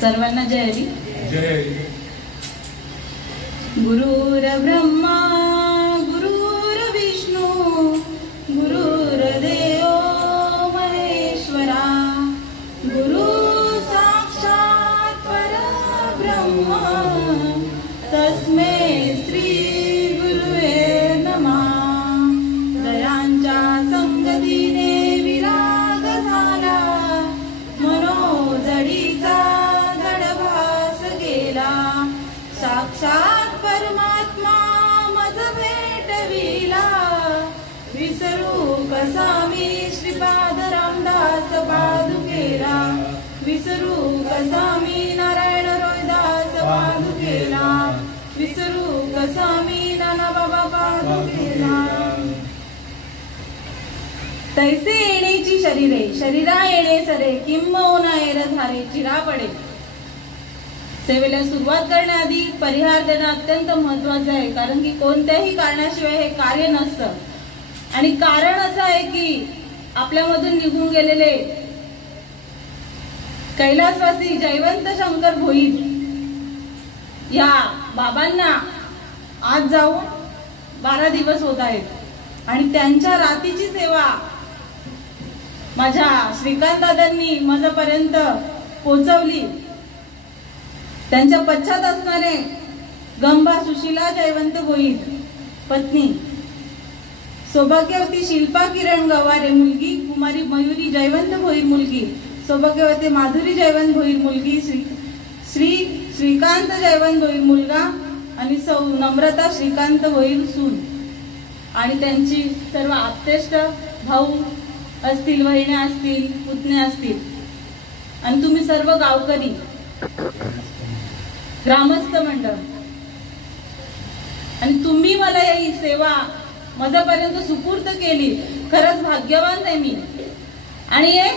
सर्वांना जय हरी. गुरुर्ब्रह्मा गुरुर्विष्णू गुरुर्देव महेश्वरा गुरु साक्षात् परब्रह्म तस्मै श्री गुरुवे नमः. दयांच्या संगतीने विराग झाला मनोजडीचा साक्षात परमात्मा मज भेटविला विसरू कसा मी श्रीपाद रामदास पादुकेला विसरू कसा मी नारायण रोहिदास पादुकेला विसरू कसा मी नाना बाबा पादुकेला. तैसे येण्याची शरीरे शरीरा येणे सरे किंबहुना एर धारे चिरा पडे. सेवेला सुरुवात करण्याआधी परिहार देणं अत्यंत महत्वाचं आहे, कारण की कोणत्याही कारणाशिवाय हे कार्य नसतं. आणि कारण असं आहे की आपल्यामधून निघून गेलेले कैलासवासी जयवंत शंकर भोईर या बाबांना आज जाऊन 12 दिवस होत आहेत आणि त्यांच्या रातीची सेवा माझ्या श्रीकांत दादांनी माझ्यापर्यंत पोहोचवली. त्यांच्या पश्चात असणारे गंभा सुशीला जयवंत भोईर पत्नी, सौभाग्यवती शिल्पा किरण गवारे मुलगी, कुमारी मयुरी जयवंत भोईर मुलगी, सौभाग्यवती माधुरी जयवंत भोईर मुलगी, श्रीकांत जयवंत भोईर मुलगा आणि सौ नम्रता श्रीकांत भोईर सून आणि त्यांची सर्व आप्तेष्ट भाऊ असतील, वहिन्या असतील, पुतण्या असतील, आणि तुम्ही सर्व गावकरी, ग्रामस्थ मंडळ, आणि तुम्ही मला ही सेवा माझ्यापर्यंत सुपूर्त केली. खरंच भाग्यवान आहे मी. आणि हे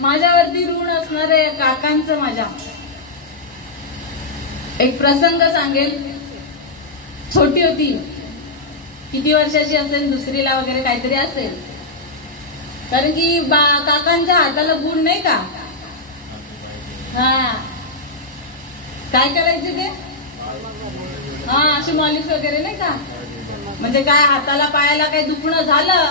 माझ्यावरती ऋण असणारे काकांचं माझ्या एक प्रसंग सांगेल. छोटी होती, किती वर्षाची असेल, दुसरीला वगैरे काहीतरी असेल. कारण की काकांच्या हाताला गुण नाही का. हा, काय करायचे ते, हा अशी मॉलिश वगैरे नाही का. म्हणजे काय हाताला पायाला काही दुखणं झालं,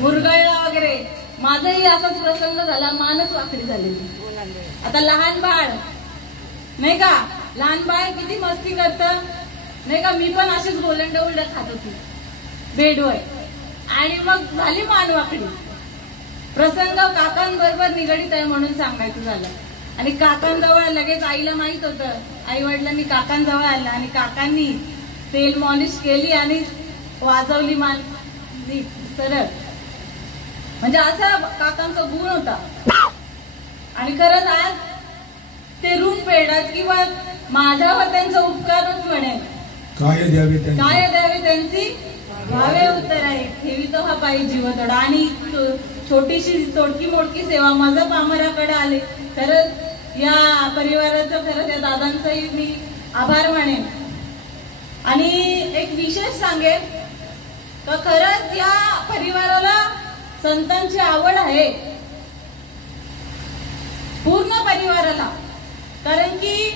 मुरगळला वगैरे. माझाही असाच प्रसंग झाला, मानच वाकडी झालेली. आता लहान बाळ नाही का, लहान बाळ किती मस्ती करत नाही का. मी पण अशीच गोलंड्या उलड्या खात होती बेडवर, आणि मग झाली मान वाकडी. प्रसंग काकांबरोबर निगडीत आहे म्हणून सांगायचं झालं. आणि काकांजवळ लगेच आईला माहित होतं, आई वडिलांनी काकांजवळ आलं आणि काकांनी तेल मॉलिश केली आणि वाजवली मान सरळ. म्हणजे असा काकांचा गुण होता. आणि खरंच आज ते ऋण फेडतात किंवा माझ्यावर त्यांचा उपकारच म्हणेल. काय द्यावे त्यांची भावे उत्तर आहे, ठेवितो हा पायी जीव तोडा. आणि छोटीशी तोडकी मोडकी सेवा माझ्या पामराकडे आले. खरंच या परिवाराचं, खरंच या दादांचाही मी आभार मानेन. आणि एक विशेष सांगेन तर खरंच या परिवाराला संतांची आवड आहे, पूर्ण परिवाराला. कारण की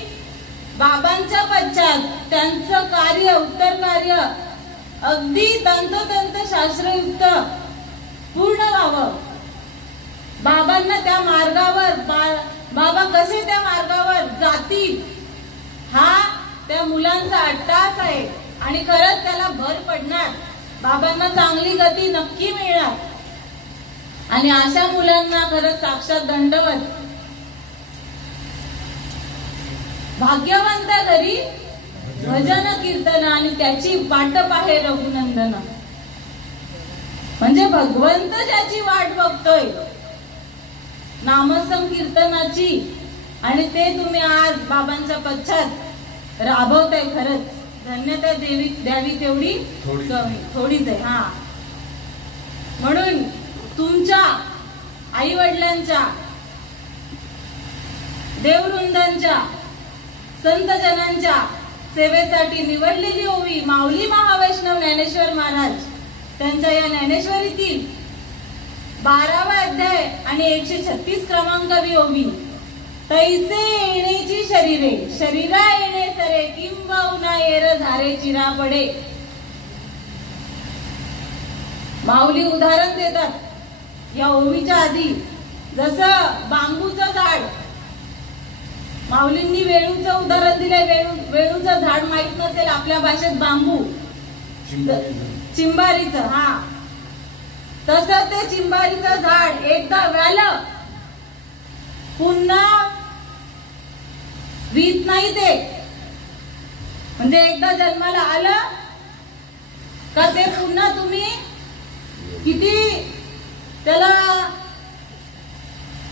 बाबांच्या पश्चात त्यांचं कार्य, उत्तर कार्य अगदी तंतोतंत शास्त्रयुक्त पूर्ण व्हावं. बाबांना त्या मार्गावर, बाबा कसे त्या मार्गावर जातील हा त्या मुलांचा अट्टास आहे. आणि खरंच त्याला भर पडणार, बाबांना चांगली गती नक्की मिळणार. आणि अशा मुलांना खरंच साक्षात दंडवत. भाग्यवंत घरी भजन कीर्तन आणि त्याची वाटप आहे रघुनंदन. म्हणजे भगवंत ज्याची वाट बघतोय नामसंकीर्तनाची, आणि ते तुम्ही आज बाबांच्या पश्चात राबवताय. खरंच धन्यता द्यावी तेवढी थोडीच आहे. हा, म्हणून तुमच्या आई वडिलांच्या, देववृंदांच्या, संतजनांच्या सेवेसाठी निवडलेली ओवी माऊली महावैष्णव ज्ञानेश्वर महाराज त्यांच्या या ज्ञानेश्वरीतील 12वा अध्याय आणि 136 क्रमांकावी ओवी. तैसे येण्याची शरीरे, शरीरा येणे सरे, किंबहुना येर झारे चिरा पडे. माऊली उदाहरण देतात या ओवीच्या आधी. जसं बांबूचं झाड, माऊलींनी वेळूचं उदाहरण दिलंय. वेळूचं झाड माहित नसेल आपल्या भाषेत बांबू, चिंबारीचं. हा, तसं ते चिंबारीचं झाड एकदा व्यालं पुन्हा वीत नाही ते. म्हणजे एकदा जन्माला आलं का ते पुन्हा तुम्ही किती त्याला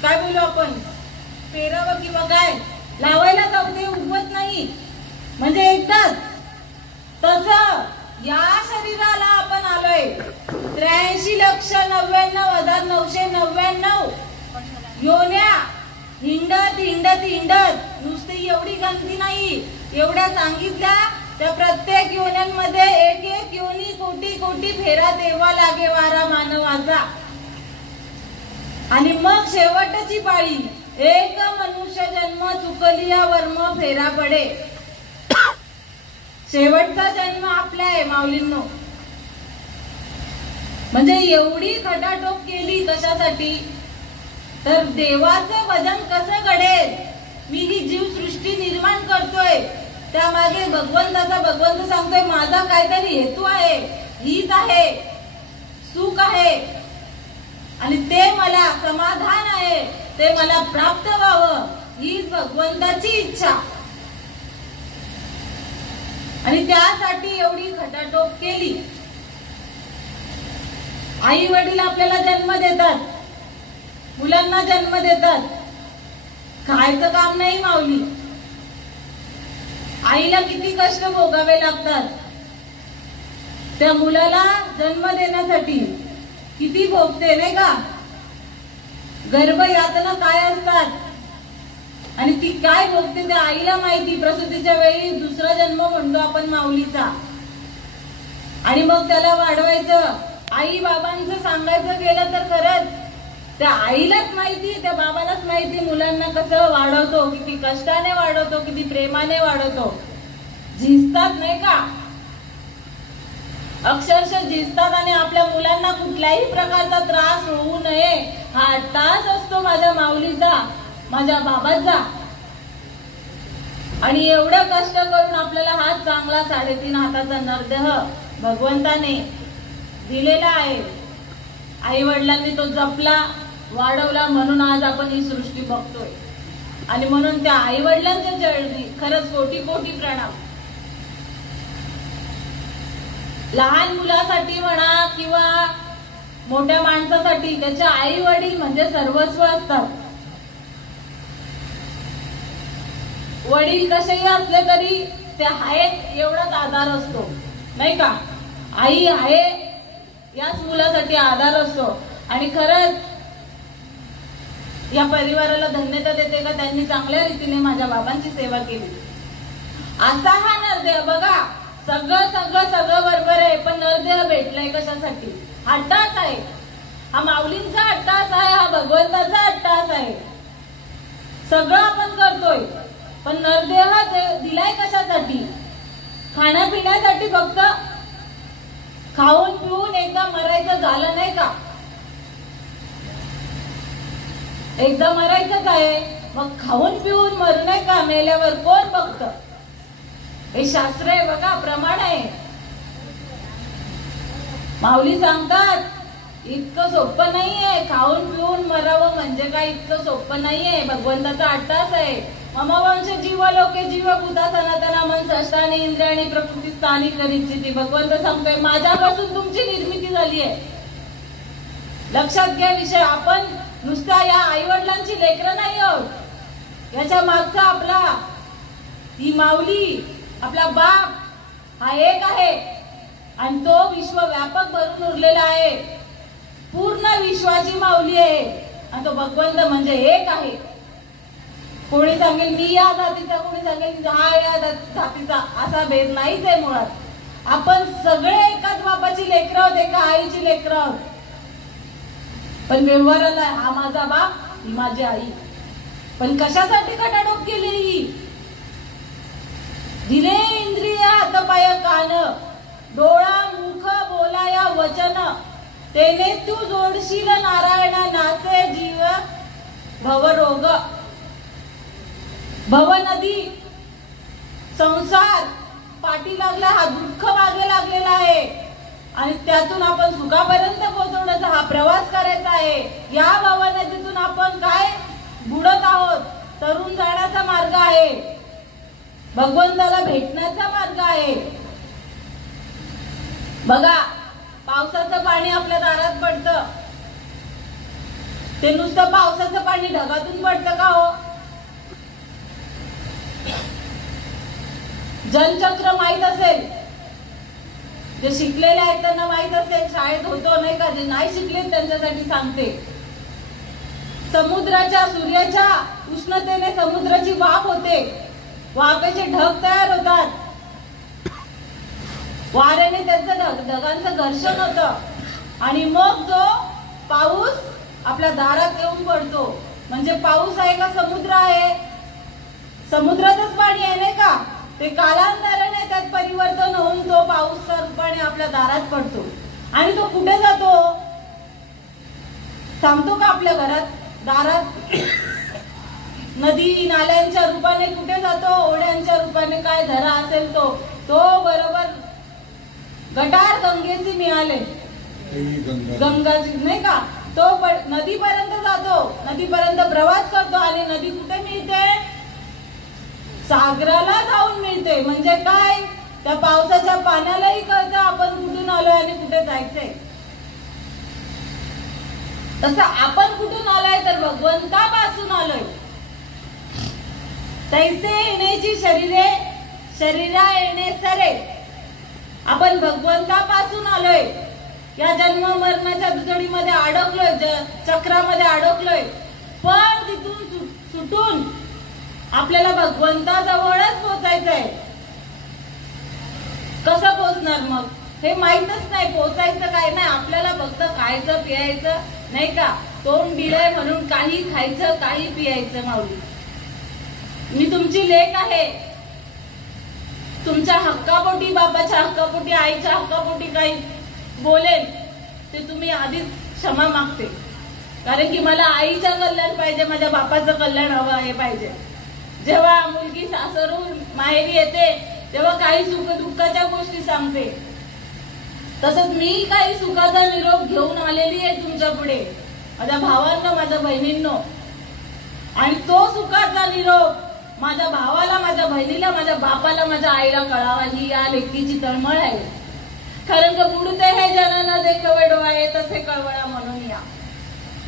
काय बोलू आपण, पेरावं किंवा काय लावायला जाऊ, ते उगवत नाही. म्हणजे एकदाच. तसं या शरीराला आपण आलोय 83,99,999 योन्या हिंडत हिंडत हिंडत. नुसती एवढी गंती नाही, एवढ्या सांगितल्या त्या प्रत्येक योन्यांमध्ये एक एक योनी कोटी कोटी फेरा देवा लागे वारा मानवाचा. आणि मग शेवटची पाळी, एक मनुष्य जन्म चुकलिया वर्म फेरा पडे. शेवटचा जन्म आपला आहे माऊलींनो. म्हणजे एवढी खटाटोप केली कशासाठी, तर देवाचं भजन कसं घडेल. मी ही जीवसृष्टी निर्माण करतोय, त्यामागे भगवंत सांगतोय माझा काहीतरी हेतू आहे, हित आहे, सुख आहे, आणि ते मला समाधान आहे, ते मला प्राप्त व्हावं, हीच भगवंताची इच्छा. आणि त्यासाठी एवढी खटाटोप केली. आई वडील आपल्याला जन्म देतात, मुलांना जन्म देतात, खायचं काम नाही माऊली. आईला किती कष्ट भोगावे लागतात, त्या मुलाला जन्म देण्यासाठी किती भोगते नाही का. गर्भ यातना काय असतात आणि ती काय भोगते त्या आईला माहिती. प्रसूतीच्या वेळी दुसरा जन्म म्हणतो आपण माऊलीचा, आणि मग त्याला वाढवायचं. आई बाबांचं सांगायचं गेलं तर खरंच त्या आईलाच माहिती, त्या बाबालाच माहिती मुलांना कसं वाढवतो, किती कष्टाने वाढवतो, किती प्रेमाने वाढवतो. झिजतात नाही का, अक्षरशः झिजतात. आणि आपल्या मुलांना कुठल्याही प्रकारचा त्रास होऊ नये हा हट्टाच असतो माझ्या माऊलीचा, माझ्या बाबाचा. आणि एवढं कष्ट करून आपल्याला हा चांगला 3.5 हाताचा नरदेह भगवंताने दिलेला आहे. आई वडिलांनी तो जपला, वाढवला, म्हणून आज आपण ही सृष्टी बघतोय. आणि म्हणून त्या आई वडिलांच्या चरणी खरंच कोटी कोटी प्रणाम. लहान मुलासाठी म्हणा किंवा मोठ्या माणसासाठी त्याच्या आई वडील म्हणजे सर्वस्व असतात. वडील कसेही असले तरी ते आहेत एवढाच आधार असतो नाही का. आई आहे याच मुलासाठी आधार असतो. आणि खरंच या परिवाराला धन्यता देते का त्यांनी चांगल्या रीतीने माझ्या बाबांची सेवा केली. असा हा नरदेह बघा, सगळं बरोबर आहे, पण नरदेह भेटलाय कशासाठी. हट्टास आहे हा, माऊलींचा हट्टास आहे, हा भगवंताचा हट्टास आहे. सगळं आपण करतोय, पण नरदेह दिलाय कशासाठी. खाण्यापिण्यासाठी फक्त. खाऊन पिऊन एकदा मरायचं झालं नाही का, एकदा मरायचंच आहे, मग खाऊन पिऊन मरू नाही का. मेल्यावर कोण बघत. हे शास्त्र आहे बघा, प्रमाण आहे. माऊली सांगतात इतकं सोपं नाहीये, खाऊन पिऊन मरावं म्हणजे काय इतकं सोपं नाहीये. भगवंताचा हट्टास आहे. मम वंश जीव लोके जीव भूता सनातना मन षष्ठानी इंद्रियाणी प्रकृती स्थानी करीची. भगवंत सांगतोय माझ्यापासून तुमची निर्मिती झाली आहे. लक्षात घ्या विषय. आपण नुसत्या या आई वडिलांची लेकरं नाही आहोत, याच्या मागचा आपला ही माऊली, आपला बाप हा एक आहे. आणि तो विश्वव्यापक भरून उरलेला आहे. पूर्ण विश्वाची माऊली आहे. आणि तो भगवंत म्हणजे एक आहे. कोणी सांगेल मी या जातीचा, कोणी सांगेल हा या जातीचा, असा भेद नाहीच आहे मुळात. आपण सगळे एकाच बापाची लेकरं आहोत, एका आईची लेकरं आहोत. पण व्यवहाराला हा माझा बाप, ही माझी आई. पण कशासाठी खटाटोप केली ही. दिले इंद्रिय हातपाय कान, डोळा मुख बोलाया वचन, तेने तू जोडशील नारायण नासे जीव भवरोग. भवनदी संसार पाठी लागला, हा दुःख मागे लागलेला आहे. आणि त्यातून आपण सुखापर्यंत पोहोचवण्याचा हा प्रवास करायचा आहे. या भवनदीतून आपण काय बुडत आहोत. तरुण जाण्याचा मार्ग आहे, भगवंताला भेटण्याचा मार्ग आहे. बघा, पावसाचं पाणी आपल्या दारात पडतं, ते नुसतं पावसाचं पाणी ढगातून पडतं का हो. जलचक्र माहित असेल, जे शिकलेले आहेत त्यांना माहित असेल, शाळेत होतो नाही का. जे नाही शिकले त्यांच्यासाठी सांगते. समुद्राच्या सूर्याच्या उष्णतेने समुद्राची वाफ होते, वाफेचे ढग तयार होतात, वाऱ्याने त्यांचं ढगांचं घर्षण होतं. आणि मग जो पाऊस आपल्या दारात येऊन पडतो. म्हणजे पाऊस आहे का समुद्र आहे. समुद्रातच पाणी आहे नाही का. ते कालांतराने त्यात परिवर्तन होऊन तो पाऊसच्या रूपाने आपल्या दारात पडतो. आणि तो कुठे जातो, थांबतो का आपल्या घरात दारात. नदी नाल्यांच्या रूपाने कुठे जातो, ओढ्यांच्या रूपाने. काय झरा असेल तो बरोबर गटार गंगेची मिळाले, गंगाची नाही का. तो नदीपर्यंत जातो, नदीपर्यंत प्रवास करतो. आणि नदी कुठे मिळते, सागराला जाऊन मिळते. म्हणजे काय, त्या पावसाच्या पाण्यालाही कळतं आपण कुठून आलोय आणि कुठे जायचंय. तसं आपण कुठून आलोय तर भगवंतापासून आलोय. तैसे येण्याची शरीरे शरीरा येणे सरे. आपण भगवंतापासून आलोय. या जन्म मरणाच्या दुजडीमध्ये अडकलोय, चक्रामध्ये अडकलोय. पण तिथून सुटून आपल्याला भगवंताजवळच पोचायचंय. कसं पोचणार मग हे माहीतच नाही. पोचायचं काय नाही, आपल्याला फक्त खायचं पियायचं नाही का. तोंड दिलंय म्हणून काही खायचं काही पियायचं. माऊली, मी तुमची लेक आहे. तुमच्या हक्कापोटी, बाबाच्या हक्कापोटी, आईच्या हक्कापोटी काही बोलेन ते तुम्ही आधीच क्षमा मागते. कारण की मला आईचं कल्याण पाहिजे, माझ्या बापाचं कल्याण हवं आहे पाहिजे. जेव्हा मुलगी सासरून माहेरी येते तेव्हा काही सुख दुःखाच्या गोष्टी सांगते. तसंच मी काही सुखाचा निरोप घेऊन आलेली आहे तुमच्या पुढे, माझ्या भावांनो, माझ्या बहिणींनो. आणि तो सुखाचा निरोप माझ्या भावाला, माझ्या बहिणीला, माझ्या बापाला, माझ्या आईला कळावा ही या लेकीची तळमळ आहे. कारण की बुडते हे जन न देखवे डोळे तसे कळवळा म्हणून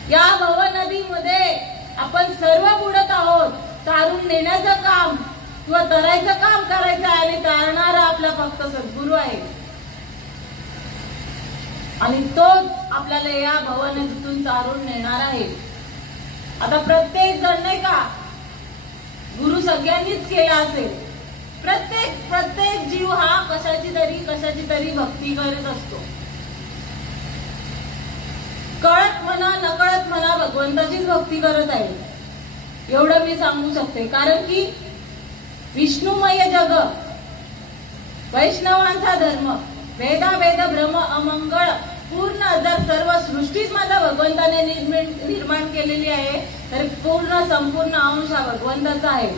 या भव नदीमध्ये आपण सर्व बुडत आहोत. तारून नेण्याचं काम किंवा तरायचं काम करायचं आहे आणि तारणारा आपला फक्त सद्गुरू आहे. आणि तोच आपल्याला या भव नदीतून तारून नेणार आहे. आता प्रत्येक जण नाही का, गुरु सगळ्यांनीच केला असेल. प्रत्येक जीव हा कशाची तरी भक्ती करत असतो. कळत म्हणा नकळत म्हणा भगवंताचीच भक्ती करत आहे, एवढं मी सांगू शकते. कारण की विष्णुमय जग, वैष्णवांचा धर्म, वेद भ्रम अमंगळ पूर्ण जर सर्व सृष्टीच माझ्या भगवंताने निर्माण केलेली आहे तर पूर्ण संपूर्ण अंश हा भगवंताचा आहे.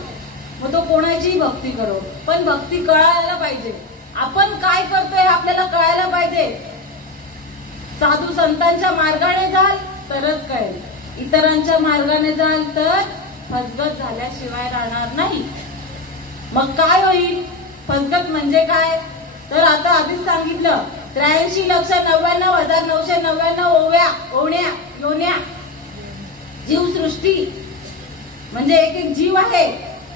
मग तो कोणाचीही भक्ती करो, पण भक्ती कळायला पाहिजे. आपण काय करतोय आपल्याला कळायला पाहिजे. साधू संतांच्या मार्गाने जाल तरच कळेल, इतरांच्या मार्गाने जाल तर फसगत झाल्याशिवाय राहणार नाही. मग काय होईल? फसगत म्हणजे काय तर आता आधीच सांगितलं, 83,99,999 योन्या जीवसृष्टी म्हणजे एक जीव आहे.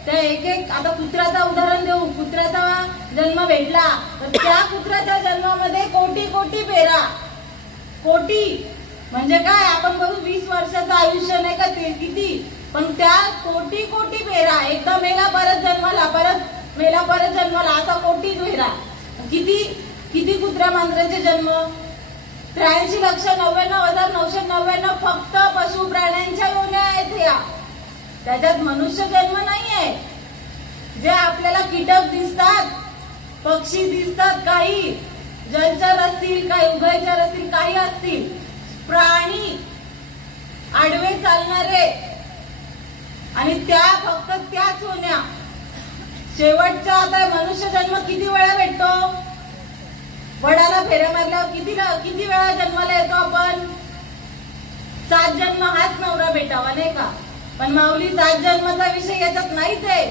त्या एक आता कुत्र्याचं उदाहरण देऊ. कुत्र्याचा जन्म भेटला तर त्या कुत्र्याच्या जन्मामध्ये कोटी पेरा. कोटी म्हणजे काय, आपण बघू 20 वर्षाचं आयुष्य नाही का ते किती, पण त्या कोटी पेरा. एकदा मेला परत जन्माला, परत मेला परत जन्माला, असा कोटी पेरा. किती कुत्र्या मांजरांचे जन्म? 83,99,999 फक्त पशु प्राण्यांच्या योन्या आहेत या. त्याच्यात मनुष्य जन्म नाहीये. जे आपल्याला कीटक दिसतात, पक्षी दिसतात, काही जलचर असतील, काही उभयचर असतील, काही असतील प्राणी आडवे चालणारे, आणि त्या फक्त त्याच होण्या. शेवटचा आता मनुष्य जन्म किती वेळा भेटतो? वडाला फेऱ्या मारल्यावर किती वेळा जन्माला येतो आपण? 7 जन्म हाच नवरा भेटावा नाही का. पण माऊली 7 जन्माचा विषय याच्यात नाहीच आहे.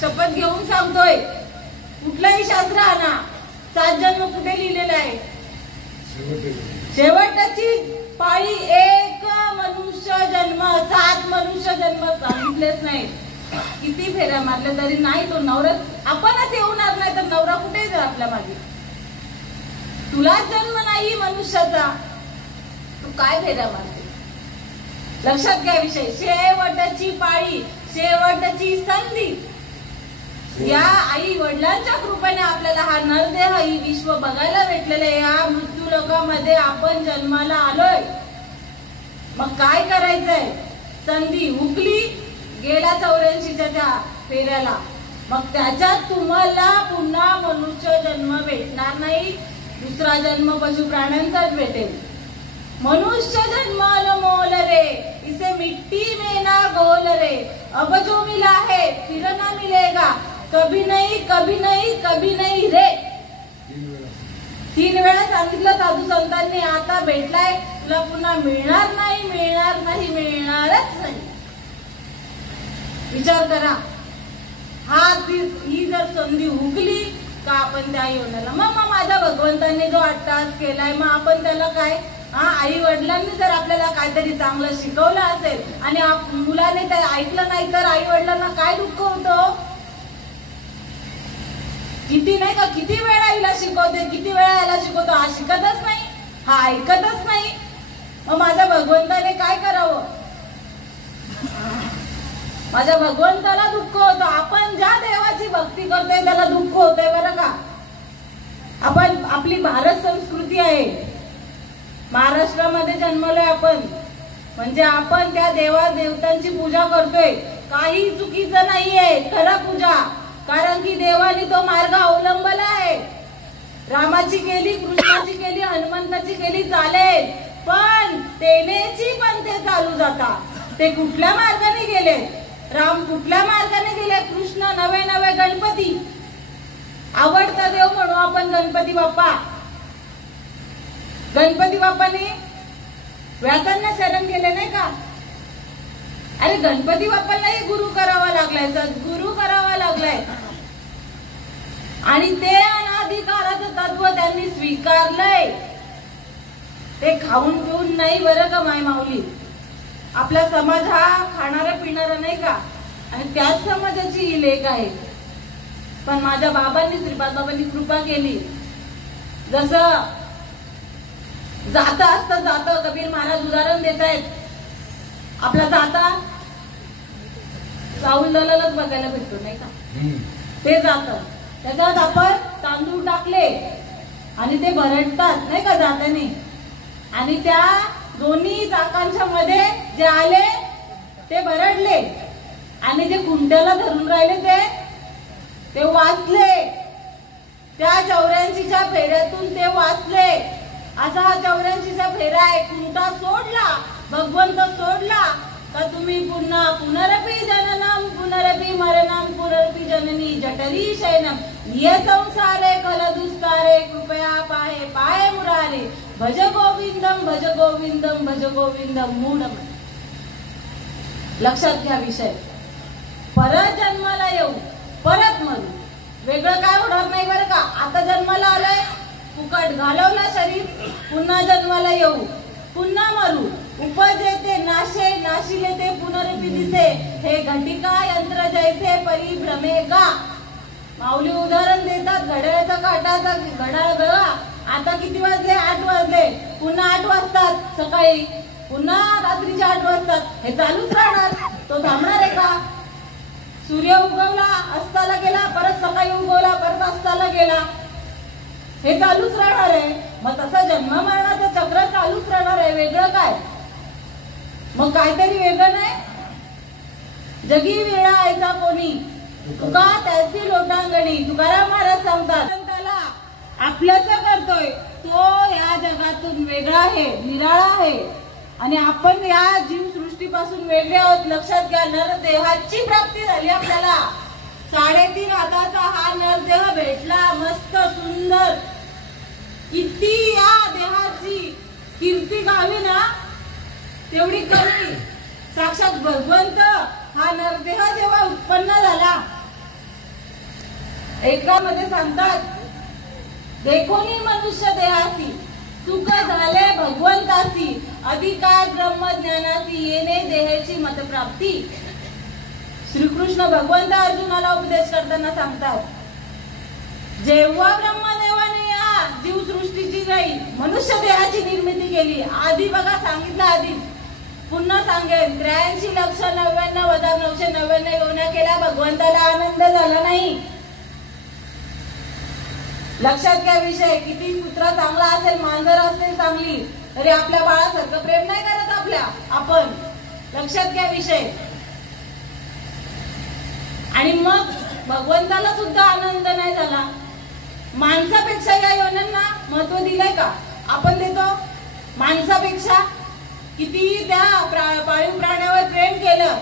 शपथ घेऊन सांगतोय, कुठलंही शास्त्र आणा, 7 जन्म कुठे लिहिलेलं आहे? शेवटची पाळी एक मनुष्य जन्म, 7 मनुष्य जन्म सांगितलेच नाही. किती फेऱ्या मारल्या तरी नाही तो नवरा, आपणच येऊणार नाही तर नवरा कुठे जा आपल्या मागे. तुला जन्म नाही मनुष्याचा, तू काय फेऱ्या मारते? लक्षात घ्या विषय. शेवटची पाळी, शेवटची संधी. या आई वडिलांच्या कृपेने आपल्याला हा नरदेह, ही विश्व बघायला भेटलेले. या मृत्यू लोकामध्ये आपण जन्माला आलोय. मग काय करायचंय? संधी हुकली, गेला 84च्या त्या फेऱ्याला. मग त्याच्यात तुम्हाला पुन्हा मनुष्य जन्म भेटणार नाही, दुसरा जन्म पशु प्राण्यांचाच भेटेल. मनुष्य जन्म अनमोल रे, इसे मिट्टी में ना घोल रे, अब जो मिला है फिर ना मिलेगा, कभी नहीं कभी नहीं कभी नहीं रे. 3 वेळा सांगितलं साधू संतांनी. आता भेटलाय, तुला पुन्हा मिळणार नाही, मिळणार नाही, मिळणारच नाही. विचार करा. ही जर संधी हुकली का आपण त्या योनाला, मग माझ्या भगवंतांनी जो अट्टहास केलाय, मग आपण त्याला काय आई वडिलांनी जर आपल्याला काहीतरी चांगलं शिकवलं असेल आणि मुलाने ते ऐकलं नाही तर आई वडिलांना काय दुःख होतं? किती नाही का, किती वेळा हिला शिकवते, किती वेळा याला शिकवतो, हा शिकतच नाही, हा ऐकतच नाही. मग माझ्या भगवंताने काय करावं? माझ्या भगवंताला दुःख होतं. आपण ज्या देवाची भक्ती करतोय त्याला दुःख होतंय बरं का. आपण, आपली भारत संस्कृती आहे, महाराष्ट्रामध्ये जन्मलोय आपण, म्हणजे आपण त्या देवा देवतांची पूजा करतोय. काही चुकीचं नाहीये, खरं पूजा. कारण की देवानी तो मार्ग अवलंबला आहे. रामाची केली, कृष्णाची केली, हनुमंताची केली, चालेल, पण तेनेची पण ते चालू जाता. ते कुठल्या मार्गाने गेले? राम कुठल्या मार्गाने गेले? कृष्ण नवे नवे गणपती, आवडता देव म्हणू आपण गणपती बाप्पा. गणपती बाप्पाने व्यासांना शरण केले नाही का? अरे गणपती बाप्पालाही गुरु करावा लागलाय, सद्गुरु करावा लागलाय. आणि ते अनाधिकाराचं तत्व त्यांनी स्वीकारलंय. ते खाऊन पिऊन नाही बरं का माय माऊली. आपला समाज हा खाणारा पिणारा नाही का, आणि त्याच समाजाची ही लेख आहे. पण माझ्या बाबांनी, श्रीपाद बाबांनी कृपा केली. जसं जाता असता जातं, कबीर महाराज उदाहरण देत आहेत. आपला जाता चाऊल दलालच बघायला भेटतो नाही का, ते जातं. त्याच्यात आपण तांदूळ टाकले आणि ते भरडतात नाही का जाताने, आणि त्या दोन्ही चाकांच्या मध्ये जे आले ते भरडले, आणि जे खुंट्याला धरून राहिले ते वाचले. त्या 84च्या फेऱ्यातून ते वाचले. असा हा 84चा फेरा आहे. खुंटा सोडला, भगवंत सोडला का तुम्ही पुन्हा पुनरपि जननम पुनरपि मरणम पुनरपि जननी जठरी शयनम ये संसारे कलदुस्तारे कृपया पाहे पाहे मुरारे भज गोविंदम भज गोविंदम भज गोविंदम मूढम. लक्षात घ्या विषय. परत जन्माला येऊ, परत मरू, वेगळं काय होणार नाही बरं का. आता जन्माला आलंय, फुकट घालवला शरीर, पुन्हा जन्माला येऊ, पुन्हा मरू. उपजेते नाशे नाशिले ते पुनरपि दिसे हे घटिका यंत्र जैसे परिभ्रमे का. माऊली उदाहरण देतात. घड्याळाचा काटाचा घड्याळ बघा, आता किती वाजले? 8 वाजले. पुन्हा 8 वाजतात सकाळी, पुन्हा रात्रीचे 8 वाजतात. हे चालूच राहणार. तो थांबणार आहे का? सूर्य उगवला, अस्ताला गेला, परत सकाळी उगवला, परत अस्ताला गेला, हे चालूच राहणार आहे. मग तसं जन्म मरणाचं चक्र चालूच राहणार आहे. वेगळं काय? मग काहीतरी वेगळं नाही. जगी वेळा आयचा कोणी, तुका त्याची लोटांगणी. तुकाराम महाराज सांगतात, त्याला आपलंसं करतोय तो या जगातून वेगळा आहे, निराळा आहे, आणि आपण या जीवसृष्टीपासून वेगळे आहोत. लक्षात घ्या. नरदेहाची प्राप्ती झाली आपल्याला. 3.5 हाताचा हा नरदेह भेटला, मस्त सुंदर. किती या देहाची कीर्ती गावी ना तेवढी कमी. साक्षात भगवंत हा नरदेह जेव्हा उत्पन्न झाला, एकामध्ये सांगतात, देखोनी मनुष्य देहासी सुख झाले भगवंतासी अधिकार ब्रह्मज्ञानासी येणे देहाची मतप्राप्ती. श्रीकृष्ण भगवंत अर्जुनाला उपदेश करताना सांगतात, जेव्हा ब्रह्मदेवाने या जीवसृष्टीची जाई मनुष्य देहाची निर्मिती केली, आधी बघा सांगितलं, आधी पुन्हा सांगेन, 83,99,999 योन्या केल्या, भगवंताला आनंद झाला नाही. लक्षात घ्या विषय. किती कुत्रा चांगला असेल, मांजर असेल चांगली, तरी आपल्या बाळासारखं प्रेम नाही करत आपण. लक्षात घ्या विषय. आणि मग भगवंताला सुद्धा आनंद नाही झाला. माणसापेक्षा या योन्यांना महत्व दिलंय का? आपण देतो. माणसापेक्षा किती त्या पाळीव प्राण्यावर प्रेम केलं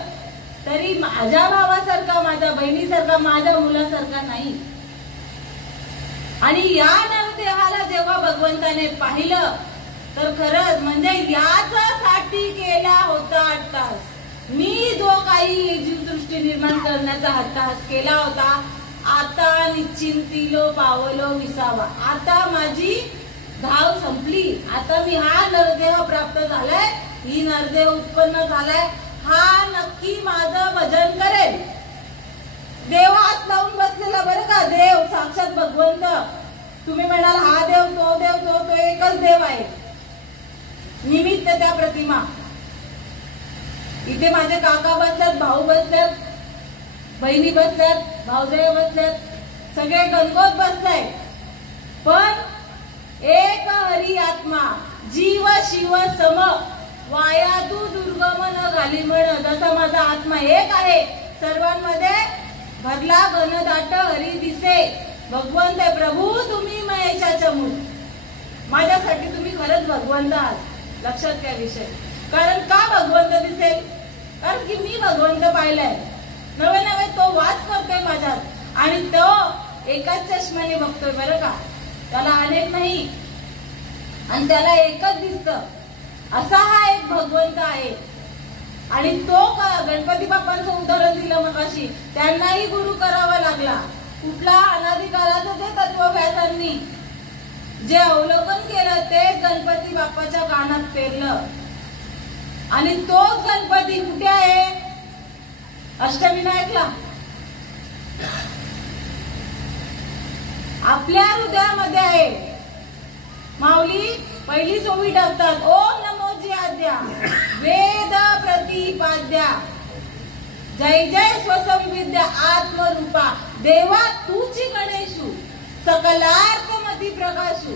तरी माझ्या भावासारखा, माझ्या बहिणीसारखा, माझ्या मुलासारखा नाही. आणि या नरदेहाला जेव्हा भगवंताने पाहिलं तर खरंच म्हणजे याच्यासाठी केला होता अट्टहास. मी जो काही जीवसृष्टी निर्माण करण्याचा अट्टहास केला होता, आता निश्चिंतीलो पावलो विसावा. आता माझी धाव संपली. आता मी हा नरदेह प्राप्त झालाय, ही नरदेह उत्पन्न झालाय, हा नक्की माझं भजन करेल. देव हात लावून बसलेला बरं का, देव साक्षात भगवंत. तुम्ही म्हणाल हा देव तो देव तो एकच देव आहे, निमित्त त्या प्रतिमा. इथे माझे काका बसल्यात, भाऊ बसल्यात, बहिणी बसल्यात, भाऊजाई बसल्यात, सगळे गणगोत बसलाय. पण एक हरी आत्मा जीव शिव सम वायातू दुर्गम न घाली म्हण. जसा माझा आत्मा एक आहे, सर्वांमध्ये भरला घनदाट हरी दिसे. भगवंत आहे प्रभू, तुम्ही महेशाच्या मूळ. माझ्यासाठी तुम्ही खरंच भगवंत आहात, लक्षात घ्या विषय. कारण का भगवंत दिसेल? कारण की मी भगवंत पाहिलाय, नवे नवे तो वास करतोय माझ्यात, आणि तो एकाच चष्म्याने बघतोय बरं का, त्याला अनेक नाही, आणि त्याला एकच दिसतं. असा हा एक भगवंत आहे. आणि तो गणपती बाप्पांचं उदाहरण दिलं मगाशी, त्यांनाही गुरु करावा लागला. कुठला अनादिकालाचं ते तत्वव्यासांनी जे अवलोकन केलं ते गणपती बाप्पाच्या कानात पेरलं. आणि तोच गणपती कुठे आहे? अष्टविनायकला. आपल्या हृदयामध्ये आहे. माऊली पहिली सोवी टाकतात, ओम नमोजी आद्या वेद प्रतिपाद्या जय जय स्वसंविद्या आत्मरूपा देवा तूची गणेशू सकलार्थमती प्रकाशू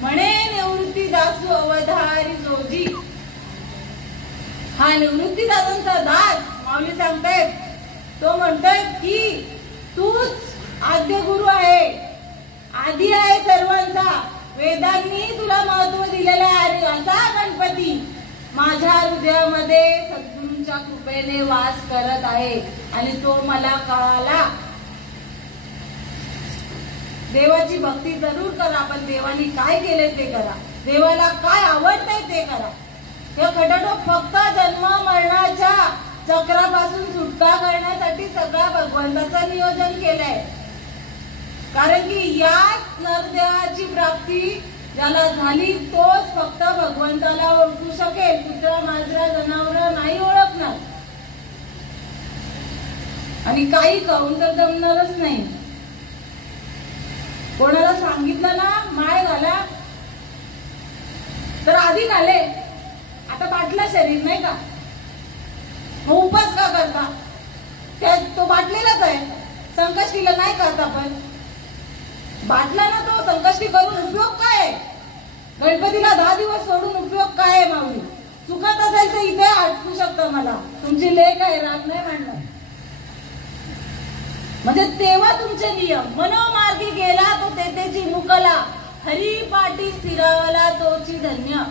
म्हणे निवृत्ती दासू अवधारी जोजी. हा निवृत्ती दादांचा दास माऊली सांगतायत. तो म्हणतोय की तूच आद्य गुरु आहे, आधी आहे सर्वांचा. वेदांनी तुला महत्व दिलेलं आहे. असा गणपती माझ्या हृदयामध्ये सद्गुरूंच्या कृपेने वास करत आहे, आणि तो मला कळाला. देवाची भक्ती जरूर करा, पण देवानी काय केले ते करा, देवाला काय आवडतंय ते करा. हे खटाटोप फक्त जन्म मरणाच्या चक्रापासून सुटका करण्यासाठी सगळ्या भगवंताचं नियोजन केलंय. कारण की या नरदेहाची प्राप्ती ज्याला झाली तोच फक्त भगवंताला ओळखू शकेल. कुत्रा मांजरा जनावर नाही ओळखणार, आणि काही कहून तर जमणारच नाही. कोणाला सांगितलं ना माळ घाला तर आधी घाले, आता बाटला शरीर नाही का, मग उपास का करता? तो बाटलेलाच आहे. संकष्टीला नाही करत आपण, बाटला ना तो. संकष्टी करून उपयोग काय? गणपतीला 10 दिवस सोडून उपयोग काय? माऊली चुकत असेल तर इथे आठवू शकतं मला, तुमची लेख आहे, राग नाही मांडणार. म्हणजे तेव्हा तुमचे नियम. मनोमार्गी गेला तो तेथेची मुकला, हरी पाठी स्थिरावला तोची धन्य.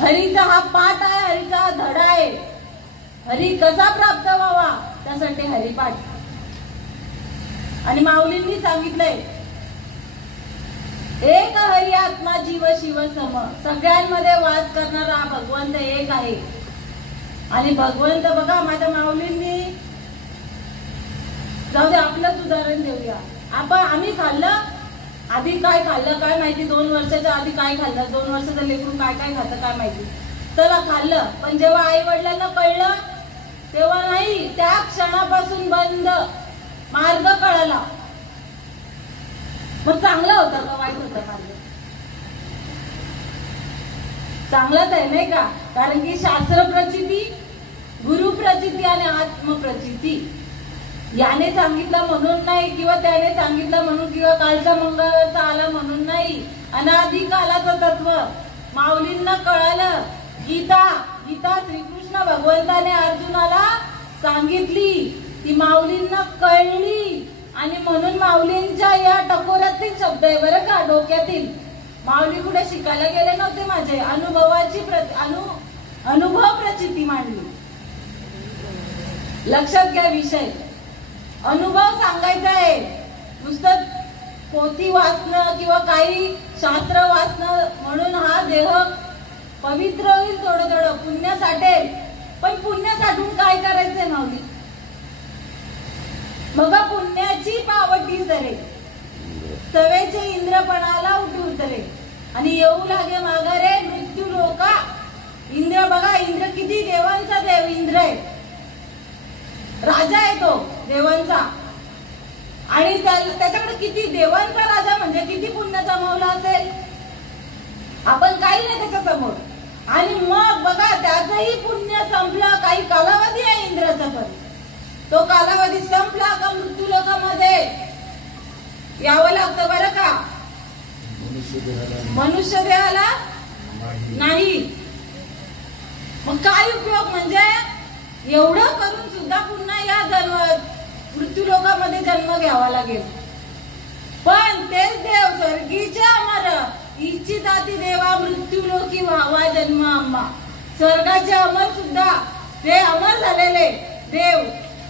हरीचा हा पाठ आहे, हरीचा हा धडा आहे. हरी कसा प्राप्त व्हावा त्यासाठी हरिपाठ. आणि माऊलींनी सांगितलंय एक हरी आत्मा जीव शिव सम. सगळ्यांमध्ये वास करणारा भगवंत एक आहे. आणि भगवंत बघा, माझ्या माऊलींनी, जाऊ दे आपलंच उदाहरण देऊया. आम्ही खाल्लं, आधी काय खाल्लं काय माहिती, 2 वर्षाच्या आधी काय खाल्लं, 2 वर्षाचं लेकरू काय काय खातं काय माहिती. चला खाल्लं, पण जेव्हा आई वडिलांना कळलं तेव्हा नाही, त्या क्षणापासून बंद. मार्ग कळला. मग चांगला होता का वाईट होता मार्ग? चांगलाच आहे नाही का? कारण की शास्त्र प्रचिती, गुरु प्रचिती आणि आत्मप्रचिती. याने सांगितलं म्हणून नाही, किंवा त्याने सांगितलं म्हणून, किंवा कालचा मंगळवारचा आला म्हणून नाही. अनादी कालाचं तत्व माऊलींना कळालं. गीता श्रीकृष्ण भगवंताने अर्जुनाला सांगितली, ती माऊलींना कळली. आणि म्हणून माऊलींच्या या टकोऱ्यातील शब्द आहे बरं का, डोक्यातील. माऊली कुठे शिकायला गेले नव्हते, माझे अनुभवाची अनुभव प्रचिती मांडली. लक्षात घ्या विषय. अनुभव सांगायचा आहे. नुसतं पोथी वाचणं किंवा काही शास्त्र वाचणं म्हणून हा देह पवित्र होईल, थोडं थोडं पुण्य साठेल. पण पुण्य साठून काय करायचंय माऊली? मग पुण्याची पावटी सरे, सवेचे इंद्रपणाला उठी उतरे. आणि येऊ लागे माघारे मृत्यू लोका. इंद्र बघा, इंद्र किती देवांचा देव इंद्र आहे, राजा आहे तो देवांचा, आणि त्याच्याकडे किती देवांचा राजा म्हणजे किती पुण्य जमवला असेल, आपण काही नाही त्याच्या समोर. आणि मग बघा त्याचंही पुण्य संपलं, काही कालावधी आहे इंद्राचा, पण तो कालावधी संपला का मृत्यू लोकामध्ये यावं लागतं बरं का, मनुष्य देहाला नाही. मग काय उपयोग, म्हणजे एवढं करून सुद्धा पुन्हा या मृत्यू लोकामध्ये जन्म घ्यावा लागेल. पण तेच देव स्वर्गीच्या अमर इच्छिताती देवा मृत्यू लोकी व्हावा जन्म आंबा. स्वर्गाचे अमर सुद्धा ते अमर झालेले देव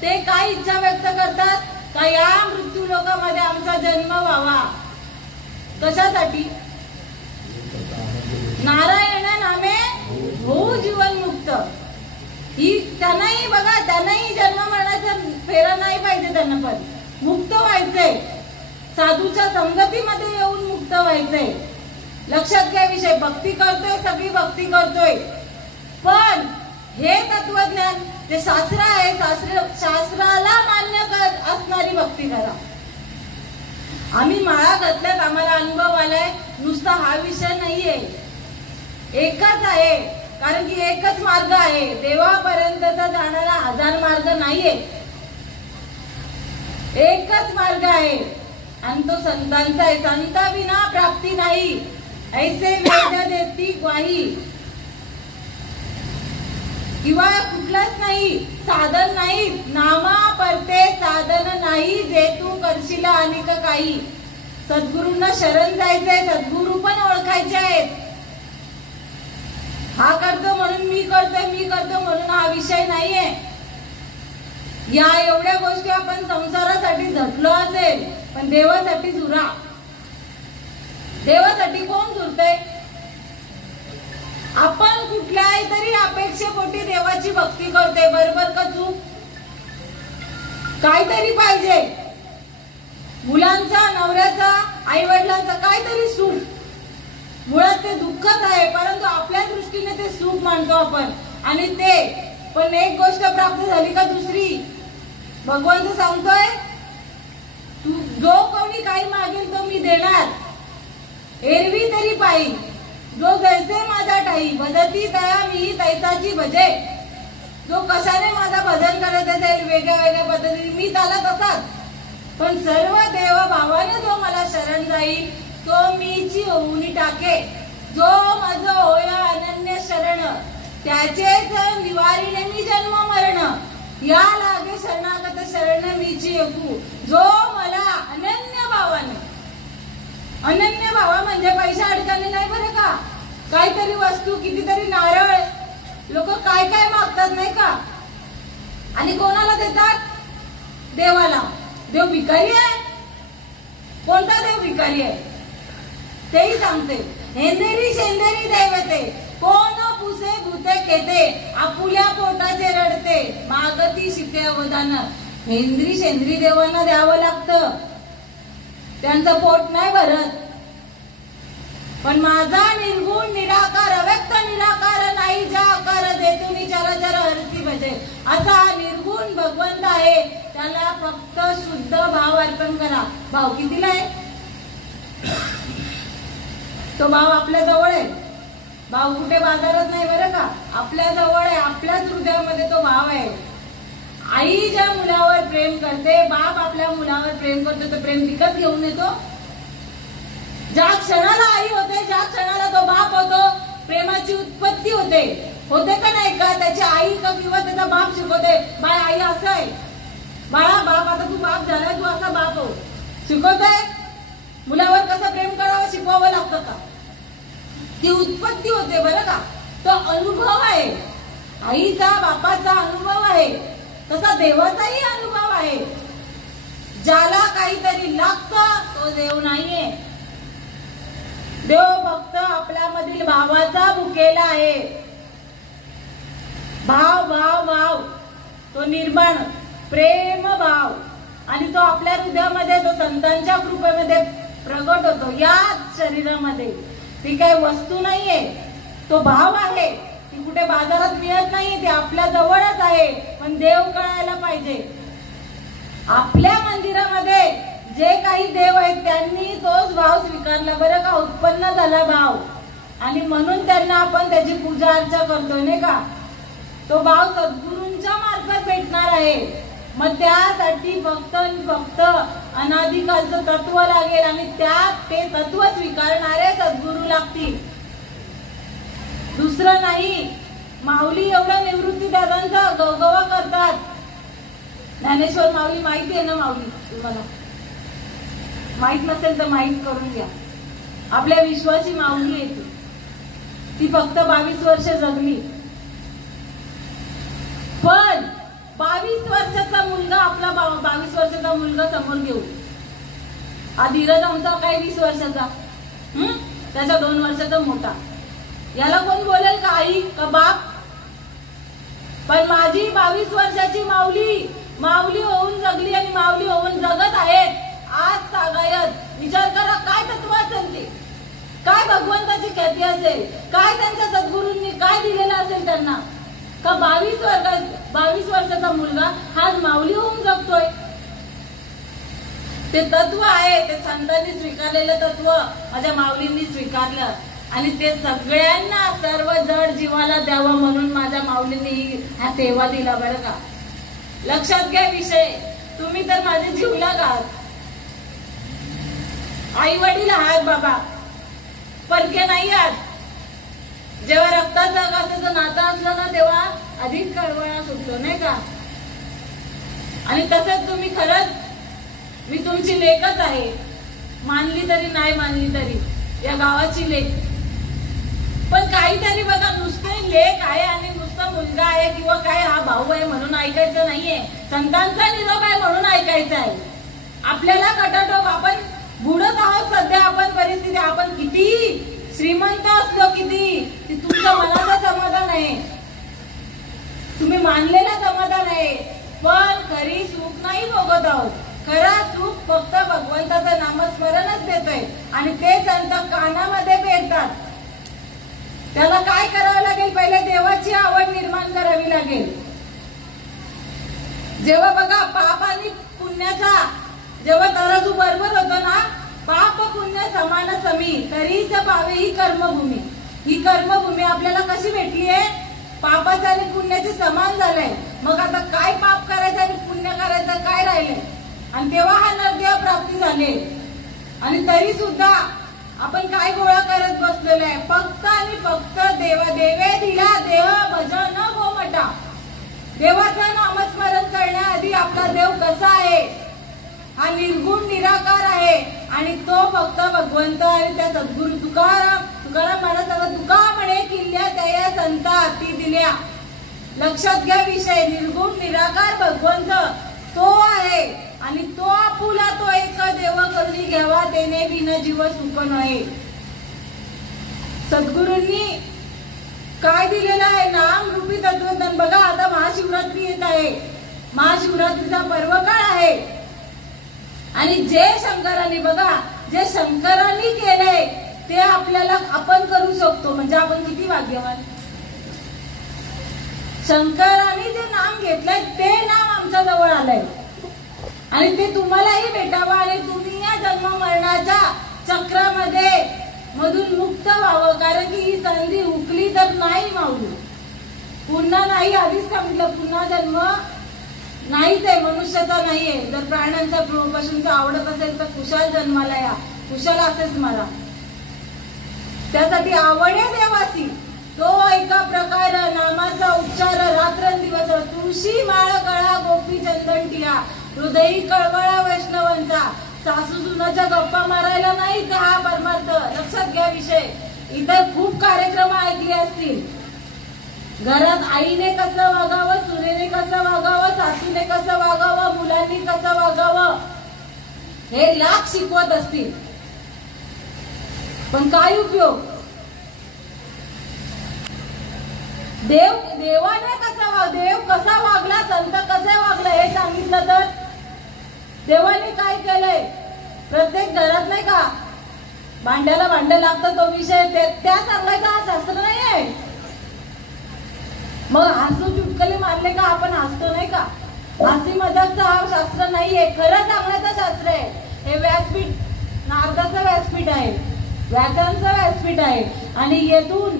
ते काय इच्छा व्यक्त करतात का या मृत्यू लोकामध्ये आमचा जन्म व्हावा. कशासाठी? नारायण नामे हो जीवन मुक्त. ही त्यांनाही बघा, त्यांनाही जन्म मरणाचा फेरा नाही पाहिजे, त्यांना पण मुक्त व्हायचंय, साधूच्या संगतीमध्ये येऊन मुक्त व्हायचंय. लक्षात घ्या विषय, भक्ती करतोय, सगळी भक्ती करतोय, पण हे तत्वज्ञान जे शास्त्र आहे, शास्त्राला मान्य असणारी भक्ती करा. आम्ही माळा घातल्यात, आम्हाला अनुभव आलाय, नुसता हा विषय नाहीये, एकच आहे, कारण की एकच मार्ग आहे, देवापर्यंतचा जाणारा 1000 मार्ग नाहीये, एकच मार्ग आहे आणि तो संतांचा आहे. संता विना प्राप्ती नाही, ऐसे वेद देती ग्वाही. किंवा कुठलंच नाही, साधन नाही, नामा परते साधन नाही, जे तू करशील अनेक काही. सद्गुरूंना शरण जायचंय, सद्गुरू पण ओळखायचे आहेत. हा करतो म्हणून मी करतो म्हणून हा विषय नाहीये. या एवढ्या गोष्टी आपण संसारासाठी झटलो असेल, पण देवासाठी झुरा. देवासाठी कोण झुरतय? आपण कुठल्याही तरी अपेक्षेपोटी देवाची भक्ती करते, बरोबर का चूक? काहीतरी पाहिजे, मुलांचा, नवऱ्याचा, आई वडिलांचा काहीतरी सुख. मुळात ते दुःखच आहे, परंतु आपल्या दृष्टीने ते सुख मानतो आपण. आणि ते पण एक गोष्ट प्राप्त झाली का दुसरी. भगवंत सांगतोय तू जो कोणी काही मागेल तो मी देणार, एरवी तरी पाहिजे. जो जैसे माझा ठाई भजती तया मी तैसाची भजे. जो कशाने माझा भजन करत असेल वेगळ्या वेगळ्या पद्धतीने मी त्याला तसाच. पण सर्व देव भावाने जो मला शरण जाईल तो मीची होऊनी टाके. जो माझं होया अनन्य शरण त्याचेच निवारीने मी जन्म मरण. या लागे शरणागत शरण मीची एकू. जो मला अनन्य भावाने, अनन्य भावा म्हणजे पैसा अडकाने नाही बरं का, काहीतरी वस्तू, कितीतरी नारळ, लोक काय काय मागतात नाही का, आणि कोणाला देतात? देवाला. देव भिकारी आहे? कोणता देव भिकारी आहे तेही सांगते. हेंदेरी शेंदेरी दैवते कोण पुसे भूते खेते. आपुल्या पोटाचे रडते मागती शिके अवदान. हेंद्री शेंद्री देवांना द्यावं लागतं, त्यांचं पोट नाही भरत. पण माझा निर्गुण निराकार अव्यक्त निराकार नाही जा आकार देतो मी चराचर हरती भजे. असा निर्गुण भगवंत आहे, त्याला फक्त शुद्ध भाव अर्पण करा. भाव कितीला आहे? तो भाव आपल्या जवळ आहे. भाव कुठे बाजारात नाही बरं का, आपल्या जवळ आहे, आपल्याच हृदयामध्ये तो भाव आहे. आई ज्या मुलावर प्रेम करते, बाप आपल्या मुलावर प्रेम करतो, तो प्रेम विकत घेऊन येतो. ज्या क्षणाला आई होते, ज्या क्षणाला तो बाप होतो, प्रेमाची उत्पत्ती होते का नाही का? त्याची आई का किंवा त्याचा बाप शिकवते, बाळ आई असं आहे, बाळा बाप, आता तू बाप झालाय, तू असा बाप हो, शिकवतोय. मुलावर कसं प्रेम करावं शिकवावं लागतं का? ती उत्पत्ती होते बरं का, तो अनुभव आहे. आईचा बापाचा अनुभव आहे, तसा देवाचाही अनुभव आहे. ज्याला काहीतरी लागतं तो देव नाहीये. देव फक्त आपल्यामधील भावाचा भुकेला आहे. भाव भाव भाव तो निर्माण प्रेम भाव, आणि तो आपल्या हृदयामध्ये, तो संतांच्या कृपेमध्ये प्रगट होतो. या शरीरामध्ये ती काही वस्तू नाहीये, तो भाव आहे. ती कुठे बाजारात मिळत नाहीये, ती आपल्या जवळच आहे. पण देव कळायला पाहिजे. आपल्या मंदिरामध्ये जे काही देव आहेत त्यांनी तोच भाव स्वीकारला बरं का, उत्पन्न झाला भाव. आणि म्हणून त्यांना आपण त्याची पूजा अर्चा करतोय नाही का. तो भाव सद्गुरूंच्या मार्फत भेटणार आहे. मग त्यासाठी फक्त आणि फक्त अनादिकालचं तत्व लागेल आणि त्यात ते तत्व स्वीकारणारे सद्गुरू लागतील, दुसरं नाही. माऊली एवढं निवृत्ती दादांचा गवगवा करतात. ज्ञानेश्वर माऊली माहिती आहे ना माऊली, तुम्हाला माहित नसेल तर माहित करून घ्या. आपल्या विश्वाची माऊली आहे ती फक्त 22 वर्ष जगली. पण 22 वर्षाचा मुलगा, आपला 22 वर्षाचा मुलगा समोर घेऊ. हा धीरज आमचा काय 20 वर्षाचा, त्याच्या 2 वर्षाचा मोठा. याला कोण बोलेल का आई का बाप. पण माझी 22 वर्षाची माऊली माऊली होऊन जगली आणि माऊली होऊन जगत आहेत आज तागायत. विचार करा काय तत्व असेल ते, काय भगवंताची ख्याती असेल, काय त्यांच्या सद्गुरूंनी काय दिलेलं असेल त्यांना. का 22 वर्षाचा मुलगा हाच माऊली होऊन जगतोय. ते तत्व आहे, ते संतांनी स्वीकारलेलं तत्व माझ्या माऊलींनी स्वीकारलं आणि ते सगळ्यांना सर्व जड जीवाला द्यावं म्हणून माझ्या माऊलींनी हा सेवा दिला बरं का. लक्षात घ्या विषय. तुम्ही तर माझे जीवलग आहात, आई वडील आहात बाबा, परके नाही आहात. जेव्हा रक्ताचं असाचं नातं असलं ना तेव्हा अधिक कळवळा सुटतो नाही का. आणि तसंच तुम्ही खरंच, मी तुमची लेकच आहे, मानली तरी नाही मानली तरी, या गावाची लेक. पण काहीतरी बघा, नुसते लेक आहे आणि नुसता मुलगा आहे किंवा काय हा भाऊ आहे म्हणून ऐकायचं नाहीये. संतांचा निरोप आहे म्हणून ऐकायचा आहे. आपल्याला कटाटोप, आपण बुडत आहोत सध्या, आपण परिस्थिती, आपण किती श्रीमंत असलो किती, ती तुमच्या मनाचं समाधान आहे, तुम्ही मानलेलं समाधान आहे. पण खरी सुख नाही भोगत आहोत. खरा सुख फक्त भगवंताचं नामस्मरणच देतोय आणि ते संत कानामध्ये पेरतात. त्याला काय करावं लागेल, पहिले देवाची आवड निर्माण करावी लागेल. जेव्हा बघा पाप आणि पुण्याचा जेव्हा तराजू बरोबर होतो ना, पाप पुण्य समान समी तरीच पावे ही कर्मभूमी. ही कर्मभूमी आपल्याला कशी भेटली आहे, पापाचं आणि पुण्याचे समान झालंय. मग आता काय पाप करायचं आणि पुण्य करायचं काय राहिले. आणि तेव्हा हा नरदेव प्राप्ती झाले. आणि तरी सुद्धा आपण काय गोळा करत बसलेलो आहे, फक्त आणि फक्त देवे दिला देह भजन गोमटा. देवाचं नामस्मरण करण्याआधी आपला देव कसा आहे, हा निर्गुण निराकार आहे आणि तो फक्त भगवंत आणि त्या सद्गुरू तुकाराम महाराज तुका म्हणे किल्ल्या त्या संता ती दिल्या. लक्षात घ्या विषय. निर्गुण निराकार भगवंत तो आहे आणि तो आपुला तो एक देव करुणी घ्यावा, तेने बिन जीव सुख नये. सद्गुरूंनी काय दिलेलं आहे, नाम रूपी तत्वज्ञान. बघा आता महाशिवरात्री येत आहे, महाशिवरात्रीचा पर्व काळ आहे आणि जे शंकरांनी, बघा जे शंकरांनी केलंय ते आपल्याला आपण करू शकतो. म्हणजे आपण किती भाग्यवान. शंकरांनी जे नाम घेतलंय ते नाम आमच्या जवळ आलंय आणि ते तुम्हालाही भेटावं आणि तुम्ही या जन्म मरणाच्या चक्रामध्ये मधून मुक्त व्हावं. कारण की ही संधी हुकली तर नाही माऊली, पुन्हा नाही. आधीच सांगितलं पुन्हा जन्म नाहीच आहे, मनुष्याचा नाहीये. जर प्राण्यांचा पशूंचा आवडत असेल तर कुशाल जन्माला या, कुशाल असेच मला. त्यासाठी आवडे देवासी तो एका प्रकार नामाचा उच्चार रात्रंदिवस. तुळशी माळ गळा गोपी चंदन टिया, हृदयी कळवळा वैष्णवांचा. सासू सुनाच्या गप्पा मारायला नाही तर हा परमार्थ. लक्षात घ्या विषय. इतर खूप कार्यक्रम ऐकले असतील. घरात आईने कसं वागावं, सुनेने कसं वागावं, सासूने कसं वागावं, मुलांनी कसं वागावं, हे लाख शिकवत असतील. पण काय उपयोग. देवाने देव कसा वागला, संत कसे वागला हे सांगितलं तर देवाने काय केलंय. प्रत्येक घरात नाही का भांड्याला भांड लागतं तो विषय त्या सांगायचा हा शास्त्र नाही आहे. मग हसू चुटकले मारले का आपण हसतो नाही का? हास्य मजाकचा हा शास्त्र नाहीये, खरं सांगण्याचं शास्त्र आहे. हे व्यासपीठ नारदाचं व्यासपीठ आहे, व्यासांचं व्यासपीठ आहे आणि येथून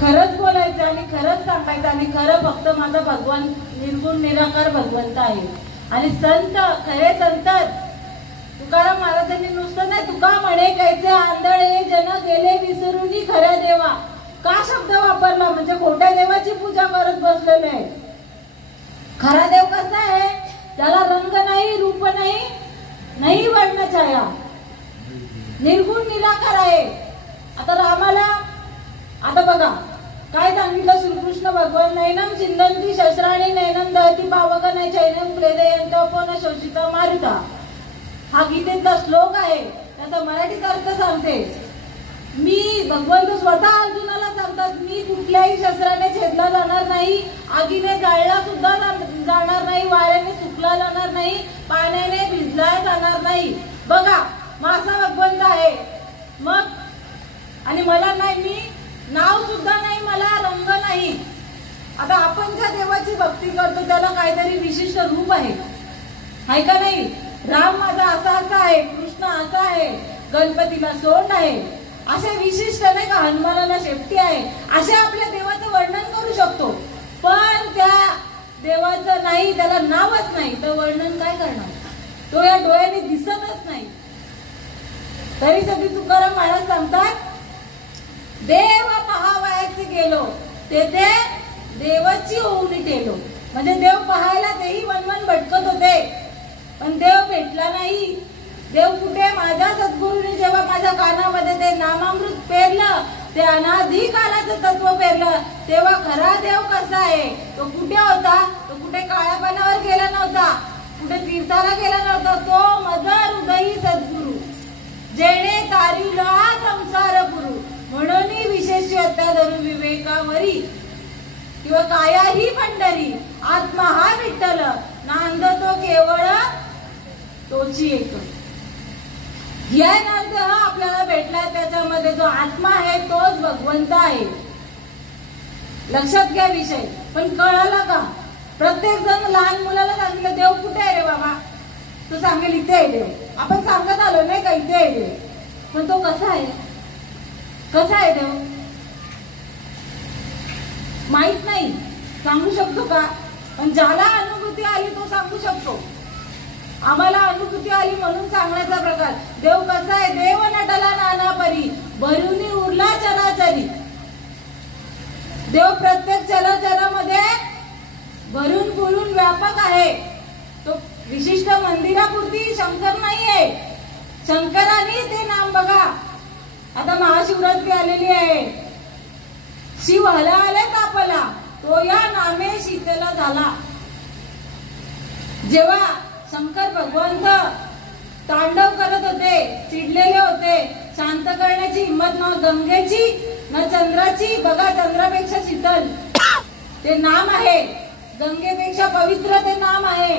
खरंच बोलायचं आणि खरंच सांगायचं आणि खरं फक्त माझा भगवान निर्गुण निराकार भगवंत आहे. आणि संत खरे संतच तुकाराम महाराजांनी नुसतं नाही तुका म्हणे कैसे आंधळे जन गेले विसरूनी खऱ्या देवा, का शब्द वापरला म्हणजे खोट्या देवाची पूजा करत बसलेले आहे. खरा देव कसा आहे? त्याला रंग नाही, रूप नाही, नाही वर्ण छाया, निर्गुण निराकार आहे. आता रामाला आता बघा काय सांगितलं श्रीकृष्ण भगवान, नैनम चिंदंती शस्त्राणी नैनम दहती पावक नाही चैनम क्लेदयंत पण शोषित मारुता. हा गीतेतला श्लोक आहे, त्याचा मराठीत अर्थ सांगते. मी भगवंत स्वतः अर्जुनाला सांगतात, मी कुठल्याही शस्त्राने छेदला जाणार नाही, आगीने जाळला सुद्धा जाणार नाही, वाऱ्याने सुकला जाणार नाही, पाण्याने भिजला जाणार नाही. बघा माझा भगवंत आहे. मग आणि मला नाही, मी नाव सुद्धा नाही, मला रंग नाही. आता आपण ज्या देवाची भक्ती करतो त्याला काहीतरी विशिष्ट रूप आहे का नाही? राम माझा असा असा आहे, कृष्ण असा आहे, गणपतीला सोंड आहे, असे विशिष्ट नाही का, हनुमानाला शेपटी आहे, असे आपल्या देवाचं वर्णन करू शकतो. पण त्या देवाचं नाही, त्याला नावच नाही, तर वर्णन काय करणार? तो या डोळ्याने दिसतच नाही. तरी सगळी तुकाराम महाराज सांगतात, देव पहावयाचे गेलो तेथे देवाची होऊन टेलो. म्हणजे देव पाहायला तेही वनवन भटकत होते, पण देव भेटला नाही. देव कुठे? माझ्या सद्गुरूंनी जेव्हा माझ्या कानामध्ये ते नामामृत पेरलं, ते अनाधी कालाचं तत्व पेरलं, तेव्हा खरा देव कसा आहे? तो कुठे होता? तो कुठे काळ्या पानावर गेला नव्हता, कुठे तीर्थाला गेला नव्हता. तो मज हृदयी सद्गुरू जेणे तारिला संसार पुरू, म्हणून विशेष श्रद्धा धरू विवेकावरी किंवा काया ही पंढरी, आत्मा हा विठ्ठल नांदतो केवळ तोची एक. ज्ञानार्थ हा आपल्याला भेटला, त्याच्यामध्ये जो आत्मा आहे तोच भगवंत आहे. लक्षात घ्या विषय. पण कळाला का? प्रत्येक जण लहान मुलाला सांगितलं देव कुठे आहे रे बाबा, तो सांगेल इथे आहे देव. आपण सांगत आलो नाही का इथे आहे देव, पण तो कसा आहे? कसा आहे देव माहित नाही. सांगू शकतो का? पण ज्याला अनुभूती आली तो सांगू शकतो. आम्हाला अनुभूती आली म्हणून सांगण्याचा प्रकार. देव कसा आहे? देव नटला नाना परी भरुनी उरला चराचरी. देव प्रत्येक चराचरामध्ये भरून पुरून व्यापक आहे. तो विशिष्ट मंदिरापुरती शंकर नाहीये. शंकराने ते नाम बघा, आता महाशिवरात्री आलेली आहे, शिव हला आले तापला, तो या नामे शीतला झाला. जेव्हा शंकर भगवंत तांडव करत होते, चिडलेले होते, शांत करण्याची हिंमत न गंगेची न चंद्राची. बघा चंद्रापेक्षा शीतल ते नाम आहे, गंगेपेक्षा पवित्र ते नाम आहे.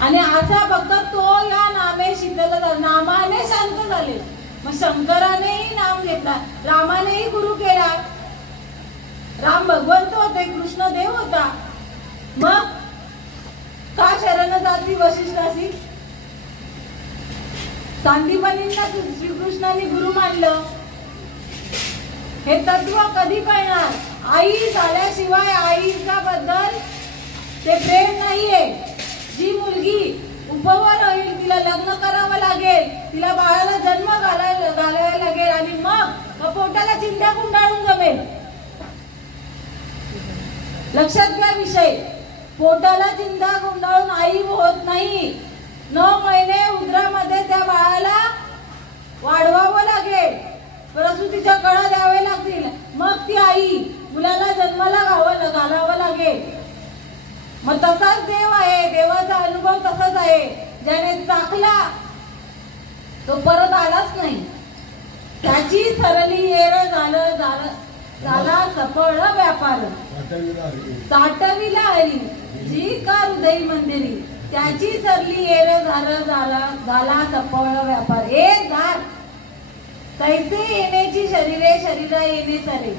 आणि असा फक्त तो या नामे शीतल नामाने शांत झाले. मग शंकरानेही नाम घेतला, रामानेही गुरु केला. राम भगवंत होते, कृष्ण देव होता. मग का शरण जाती वशिष्ठासी? सांदीपनींना श्रीकृष्णाने गुरु मानलं. हे तत्व कधी कळणार? आई झाल्याशिवाय आईच्या बद्दल ते प्रेम नाहीये. जी मुलगी उपवर होईल तिला लग्न करावं लागेल, तिला बाळाला जन्म घालायला लागेल आणि मग पोटाला चिंध्या गुंडाळून जमेल. लक्षात घ्या विषय. पोटाला चिंध्या गुंडाळून आई होत नाही. 9 महिने उदरामध्ये त्या बाळाला वाढवावं लागेल, प्रसूतीच्या कळा द्यावे लागतील, मग ती आई मुलाला जन्माला घालावं लागेल. मग तसाच देव आहे. देवाचा अनुभव तसाच आहे. ज्याने चाखला तो परत आलाच नाही. त्याची सरली येर झाला सफळ व्यापार, साठविला हरी जी का हृदय मंदिरी. त्याची सरली येर झाला सफळ व्यापार. ए झार तैसे येण्याची शरीरे शरीरा येणे सरे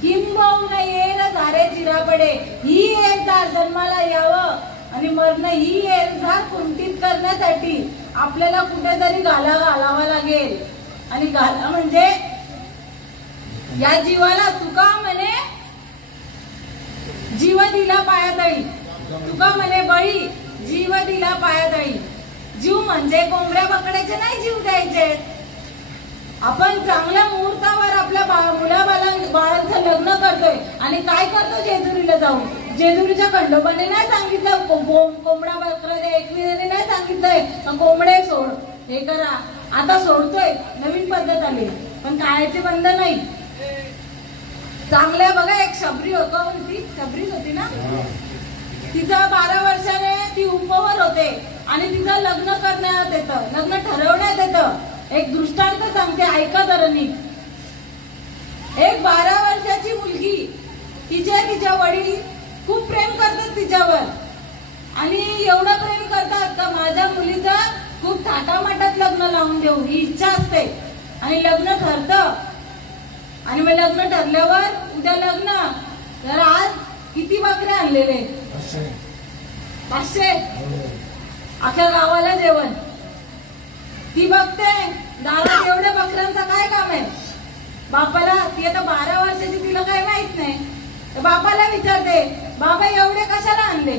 किंबहुना येर झारे चिरापडे. ही येर झार जन्माला यावं आणि मरण ही येर झार कुंठित करण्यासाठी आपल्याला कुठेतरी घालावा लागेल. आणि घाला म्हणजे या जीवाला तुका म्हणे जीव दिला पायातळी. तुका म्हणे बळी जीव दिला पायातळी. जीव म्हणजे कोंबड्या बकड्याचे नाही जीव द्यायचे. आपण चांगल्या मुहूर्तावर आपल्या बाळांचं लग्न करतोय आणि काय करतो जेजुरीला जाऊन. जेजुरीच्या खंडोबाने नाही सांगितलं कोंबडा बकरा एकविरेने नाही सांगितलंय कोंबडे सोड हे करा. आता सोडतोय नवीन पद्धत आली पण काळाचे बंद नाही. चांगल्या बघा एक शबरी होती शबरीच होती ना. तिचा 12 वर्षाने ती उपवर होते आणि तिचं लग्न करण्यात येतं लग्न ठरवण्यात येतं. एक दृष्टांत सांगते ऐका धरणी. एक 12 वर्षाची मुलगी तिच्या वडील खूप प्रेम करतात तिच्यावर आणि एवढं प्रेम करतात का माझ्या मुलीचं खूप थाटामाटात लग्न लावून देऊ ही इच्छा असते. आणि लग्न ठरतं आणि मग लग्न ठरल्यावर उद्या लग्न तर आज किती बकरे आणलेले 500 अख्या गावाला जेवण. ती बघते दारात एवढ्या बकऱ्यांचं काय काम आहे. बापाला ती आता 12 वर्षाची तिला काही माहित नाही तर बापाला विचारते बाबा एवढे कशाला आणले.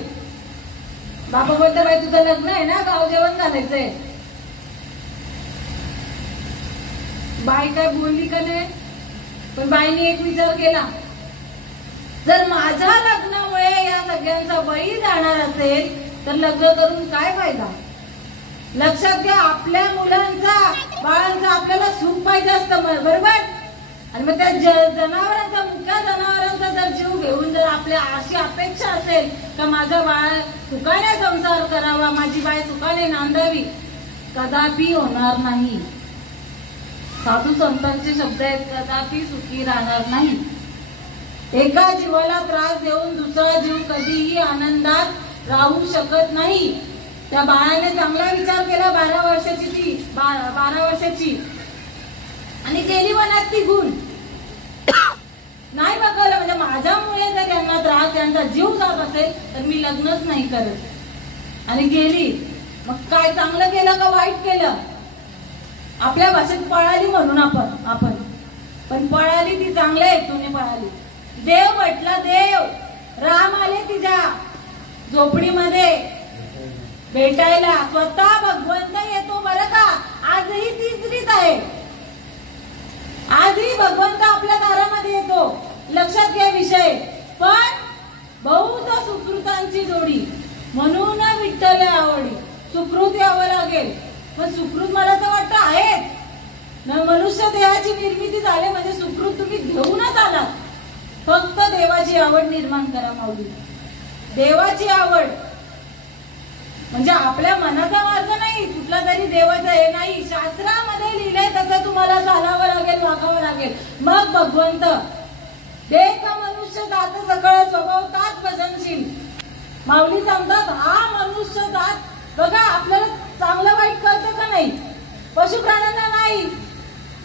बाबा बोलते बाई तुझं लग्न आहे ना गाव जेवण घालायचंय. बाई काय बोलली का नाही पण बाईने एक विचार केला जर माझ्या लग्नामुळे या सगळ्यांचा बळी जाणार असेल तर लग्न करून काय फायदा. लक्षात घ्या आपल्या मुलांचा बाळांचा आपल्याला सुख पाहिजे असतं बरोबर. आणि मग त्या जनावरांचा मुख्य जनावरांचा जर जीव घेऊन जर आपल्या अशी अपेक्षा असेल का माझा बाळ सुखाने संसार करावा माझी बाई सुखाने नांदावी कदापि होणार नाही. साधू संतांचे शब्द आहेत कदापि सुखी राहणार नाही. एका जीवाला त्रास देऊन दुसरा जीव कधीही आनंदात राहू शकत नाही. त्या बाळाने चांगला विचार केला 12 वर्षाची आणि गेली वनात ती गुण नाही बघायला म्हणजे माझ्यामुळे जर यांना त्रास यांचा जीव जात असेल तर मी लग्नच नाही करत आणि गेली. मग काय चांगलं केलं का वाईट केलं. आपल्या भाषेत पळाली म्हणून आपण पण पळाली ती चांगल्या हेतूने पळाली. देव म्हटला देव राम आले तिच्या झोपडीमध्ये भेटायला. स्वतः भगवंत येतो बरं का. आजही तीच रीत आहे. आजही भगवंत आपल्या दारामध्ये येतो लक्षात घ्या विषय. पण बहुत सुकृतांची जोडी म्हणून विठ्ठल आवडी. सुकृत यावं लागेल पण सुकृत मला तर वाटतं आहेच. मनुष्य देहाची निर्मिती झाली म्हणजे सुकृत तुम्ही घेऊनच आलात. फक्त देवाची आवड निर्माण करा माऊली. देवाची आवड म्हणजे आपल्या मनाचा मार्ग नाही कुठला तरी देवाचा हे नाही. शास्त्रामध्ये लिहिलंय तसं तुम्हाला चालावं लागेल वागावं लागेल. मग भगवंत देख मनुष्य जात सकळ स्वभाव ताच भजनशील. माऊली सांगतात हा मनुष्य जात बघा आपल्याला चांगलं वाईट कळतं का नाही. पशु प्राण्यांना नाही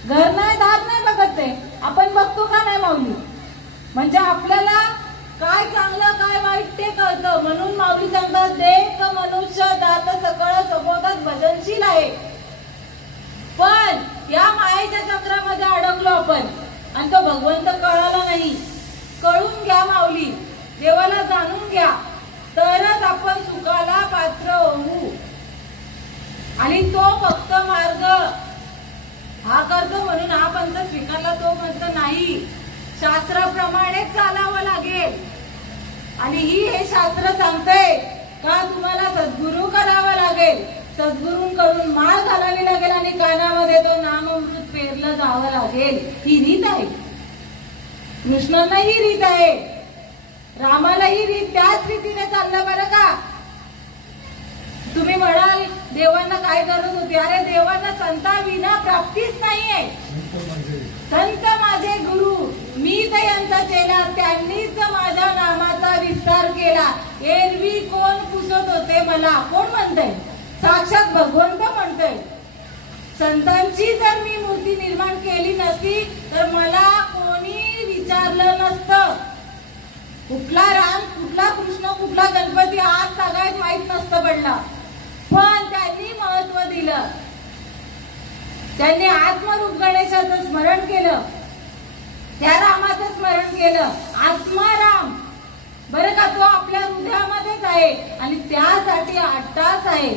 घर नाही दार नाही बघत ते आपण बघतो का नाही माऊली. म्हणजे आपल्याला काय चांगलं काय वाईट ते कळतं. म्हणून माऊली सांगतात देख मनुष्य दात सकळ स्वभावात भजनशील आहे. पण या मायेच्या चक्रामध्ये अडकलो आपण आणि तो भगवंत कळाला नाही. कळून घ्या माऊली देवाला जाणून घ्या तरच आपण सुखाला पात्र होऊ. आणि तो फक्त मार्ग हा करतो म्हणून हा पंथ स्वीकारला तो म्हणतो नाही. शास्त्राप्रमाणे चालावं लागेल. आणि हे शास्त्र सांगतंय का तुम्हाला सद्गुरू करावा लागेल. सद्गुरूंकडून माळ घालावी लागेल आणि कानामध्ये तो नामअमृत पेरलं जावं लागेल. ही रीत आहे. कृष्णांना ही रीत आहे. रामाला ही रीत त्याच रीतीने चाललं बरं का. तुम्ही म्हणाल देवांना काय गरज होती. अरे देवांना संता विना प्राप्तीच नाहीये. संत माझे गुरु मी तर यांचा चेला त्यांनीच माझ्या नामाचा विस्तार केला. एरवी कोण पुसत होते मला? कोण म्हणतंय? साक्षात भगवंत म्हणतोय. संतांची जर मी मूर्ती निर्माण केली नसती तर मला कोणी विचारलं नसतं. कुठला राम, कुठला कृष्ण, कुठला गणपती आज सगळ्यात माहित नसतं पडला. पण त्यांनी महत्व दिलं. त्यांनी आत्मरूप गणेशाचं स्मरण केलं, त्या रामाचं स्मरण केलं. आत्माराम बरं का, तो आपल्या हृदयामध्येच आहे आणि त्यासाठी 8 तास आहे.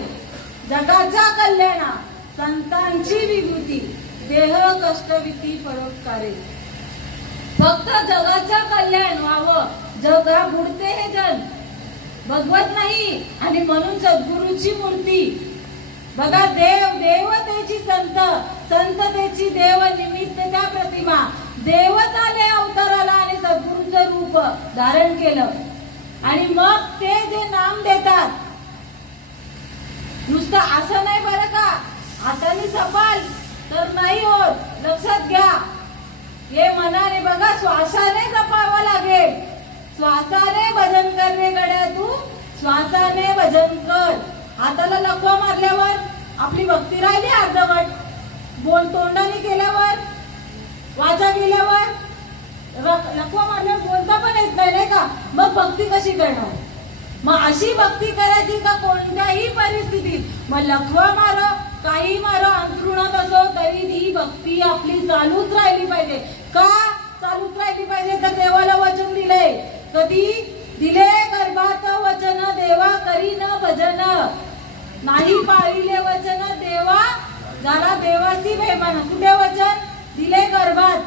जगाच्या कल्याणा संतांची विभूती, देह कष्टविती परोपकारे. फक्त जगाचं कल्याण व्हावं, जगा बुडते हे जन भगवत नाही. आणि म्हणून सद्गुरूची मूर्ती बघा, देव देवतेची संत, संततेची देव निमित्त त्या प्रतिमा. देवच आले अवताराला आणि सद्गुरूचं रूप धारण केलं. आणि मग ते जे नाम देतात, नुसतं असं नाही बरं का, हाताने जपाल तर नाही होत. लक्षात घ्या, हे मनाने बघा, श्वासाने जपावं लागेल. श्वासाने भजन कर रे गड्या तू, श्वासाने भजन कर. हाताला लकवा मारल्यावर आपली भक्ती राहिली अर्धवट. बोल तोंडाने केल्यावर, वाचा गेल्यावर, लकवा मारल्यावर बोलता पण येत नाही का? मग भक्ती कशी करणार? मग अशी भक्ती करायची का कोणत्याही परिस्थितीत, मग लकवा मारो, काही मारो, अंथरुणात असो तरी ही भक्ती आपली चालूच राहिली पाहिजे. का चालूच राहिली पाहिजे? तर देवाला वचन दिलंय. कधी दिले? गर्भात वचन देवा करी न भजन. नाही पाळिले वचन देवा झाला देवासी बेमान. कुठे वचन दिले? गर्भात.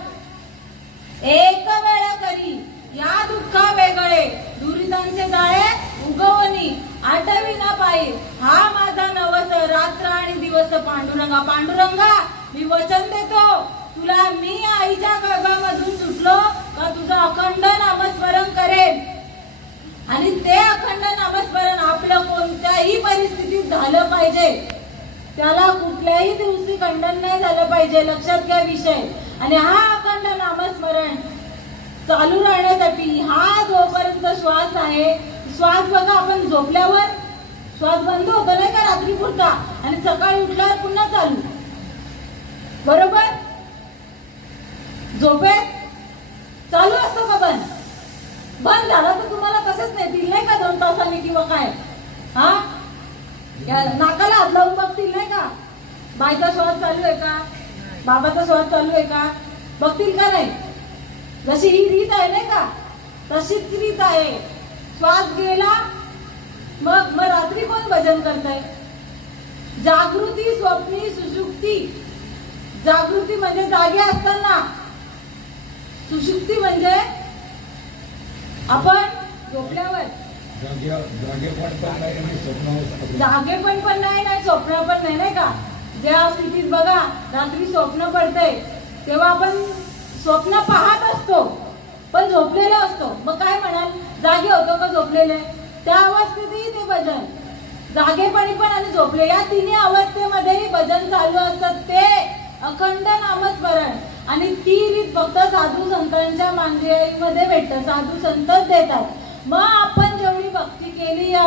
एक वेळ करी या दुःखा वेगळे, दुरितांचे जाळे उगवणी, आठवी ना पायी हा माझा नवस, रात्र आणि दिवस पांडुरंगा. पांडुरंगा, मी वचन देतो तुला, मी आईच्या गर्भामधून सुटलो का तुझं अखंड नामस्मरण करेन. आणि ते अखंड नामस्मरण आपलं कोणत्याही परिस्थितीत झालं पाहिजे. त्याला कुठल्याही दिवशी खंडन नाही झालं पाहिजे. लक्षात घ्या विषय. आणि हा अखंड नामस्मरण चालू राहण्यासाठी हा जोपर्यंत श्वास आहे, श्वास बघा, आपण झोपल्यावर श्वास बंद होतो नाही का रात्री पुरता, आणि सकाळी उठल्यावर पुन्हा चालू, बरोबर? झोपेत चालू असतो का बंद? बंद झाला तर तुम्हाला कसंच नाही दिल नाही का 2 तासांनी किंवा काय? हा, नाकाला हात लावून बघतील नाही का? बाईचा श्वास चालू आहे का, बाबाचा श्वास चालू आहे का, बघतील का नाही? जशी ही रीत आहे नाही का, तशीच रीत आहे. श्वास गेला मग रात्री कोण भजन करताय? जागृती, स्वप्नी, सुषुप्ती. जागृती म्हणजे जागे असताना, सुषुप्ती म्हणजे आपण झोपल्यावर. जागेपण पण नाही, स्वप्न पण नाही का? ज्या स्थितीत बघा रात्री स्वप्न पडतंय तेव्हा आपण स्वप्न पाहत असतो पण झोपलेलो असतो. मग काय म्हणाल, जागे होतो का झोपलेले? त्या अवस्थेतही ते भजन, जागेपणी पण आणि झोपले, या तिन्ही अवस्थेमध्येही भजन चालू असतात. ते अखंड नामस्मरण. आणि ती रीत फक्त साधू संतांच्या मांदियाळीमध्ये भेटतं, साधू संतच देतात. मग आपण जेवढी भक्ती केली या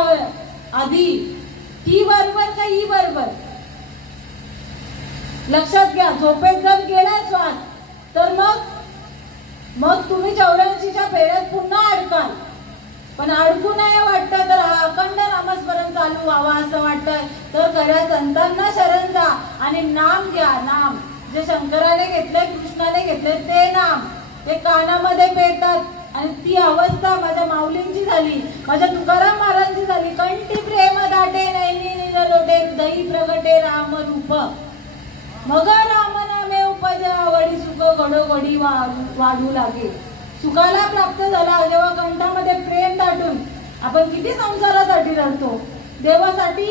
आधी, ती बरोबर का ही बरोबर? लक्षात घ्या. झोपेत जर गेला श्वास तर मग तुम्ही 84च्या फेऱ्यात पुन्हा अडकाल. पण अडकू नये वाटतं तर हा अखंड नामस्मरण चालू व्हावा असं वाटतं तर खऱ्या संतांना शरण जा आणि नाम घ्या. नाम जे शंकराने घेतले, कृष्णाने घेतले ते नाम ते कानामध्ये पेटतात आणि ती अवस्था माझ्या माऊलींची झाली, माझ्या तुकाराम महाराजांची झाली. कंठी प्रेम दाटे नैनी निरलोटे, हृदयी प्रगटे राम रूप. मग राम नामे उपजा, आवडी सुख घडोघडी वाढू लागे. सुखाला प्राप्त झाला जेव्हा कंठामध्ये प्रेम दाटून आपण किती संसारासाठी रडतो, देवासाठी.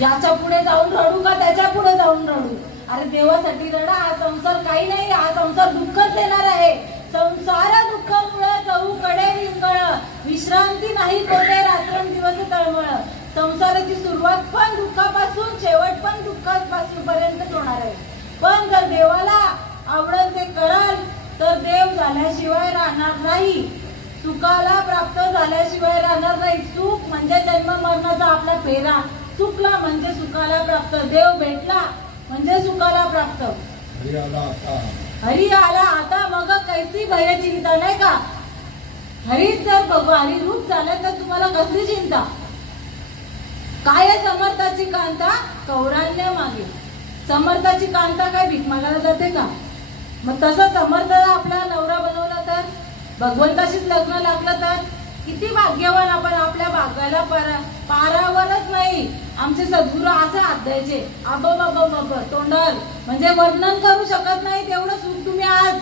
याच्या पुढे जाऊन रडू का त्याच्या पुढे जाऊन रडू? अरे देवासाठी रडा. हा संसार काही नाही, हा संसार दुःखच देणार आहे. संसार दुःखामुळे जाऊ कडे रिंगळ, विश्रांती नाही कोठे रात्रंदिवस तळमळ. संसाराची सुरुवात पण दुःखापासून, शेवट पण दुःखापासून पर्यंत होणार आहे. पण जर देवाला आवडत ते कराल तर देव झाल्याशिवाय राहणार नाही. सुखाला प्राप्त झाल्याशिवाय राहणार नाही. सुख म्हणजे जन्म मरणाचा आपला फेरा. सुखला म्हणजे सुखाला प्राप्त. देव भेटला म्हणजे सुखाला प्राप्त. हरी आला आता मग कैसी भय चिंता, नाही का? हरीच जर हरी रूप झालं तर तुम्हाला कसली चिंता? काय समर्थाची कांता कौराल्य मागे. समर्थाची कांता काय भीक मागायला जाते का? मग तसं समर्थाला आपला नवरा बनवला तर, भगवंताशीच लग्न लागलं तर किती भाग्यवान आपण. आपल्या भाग्याला पारावरच नाही आमचे सद्गुरू असे हात द्यायचे, अब तोंडावर, म्हणजे वर्णन करू शकत नाही तेवढं सुख तुम्ही आज.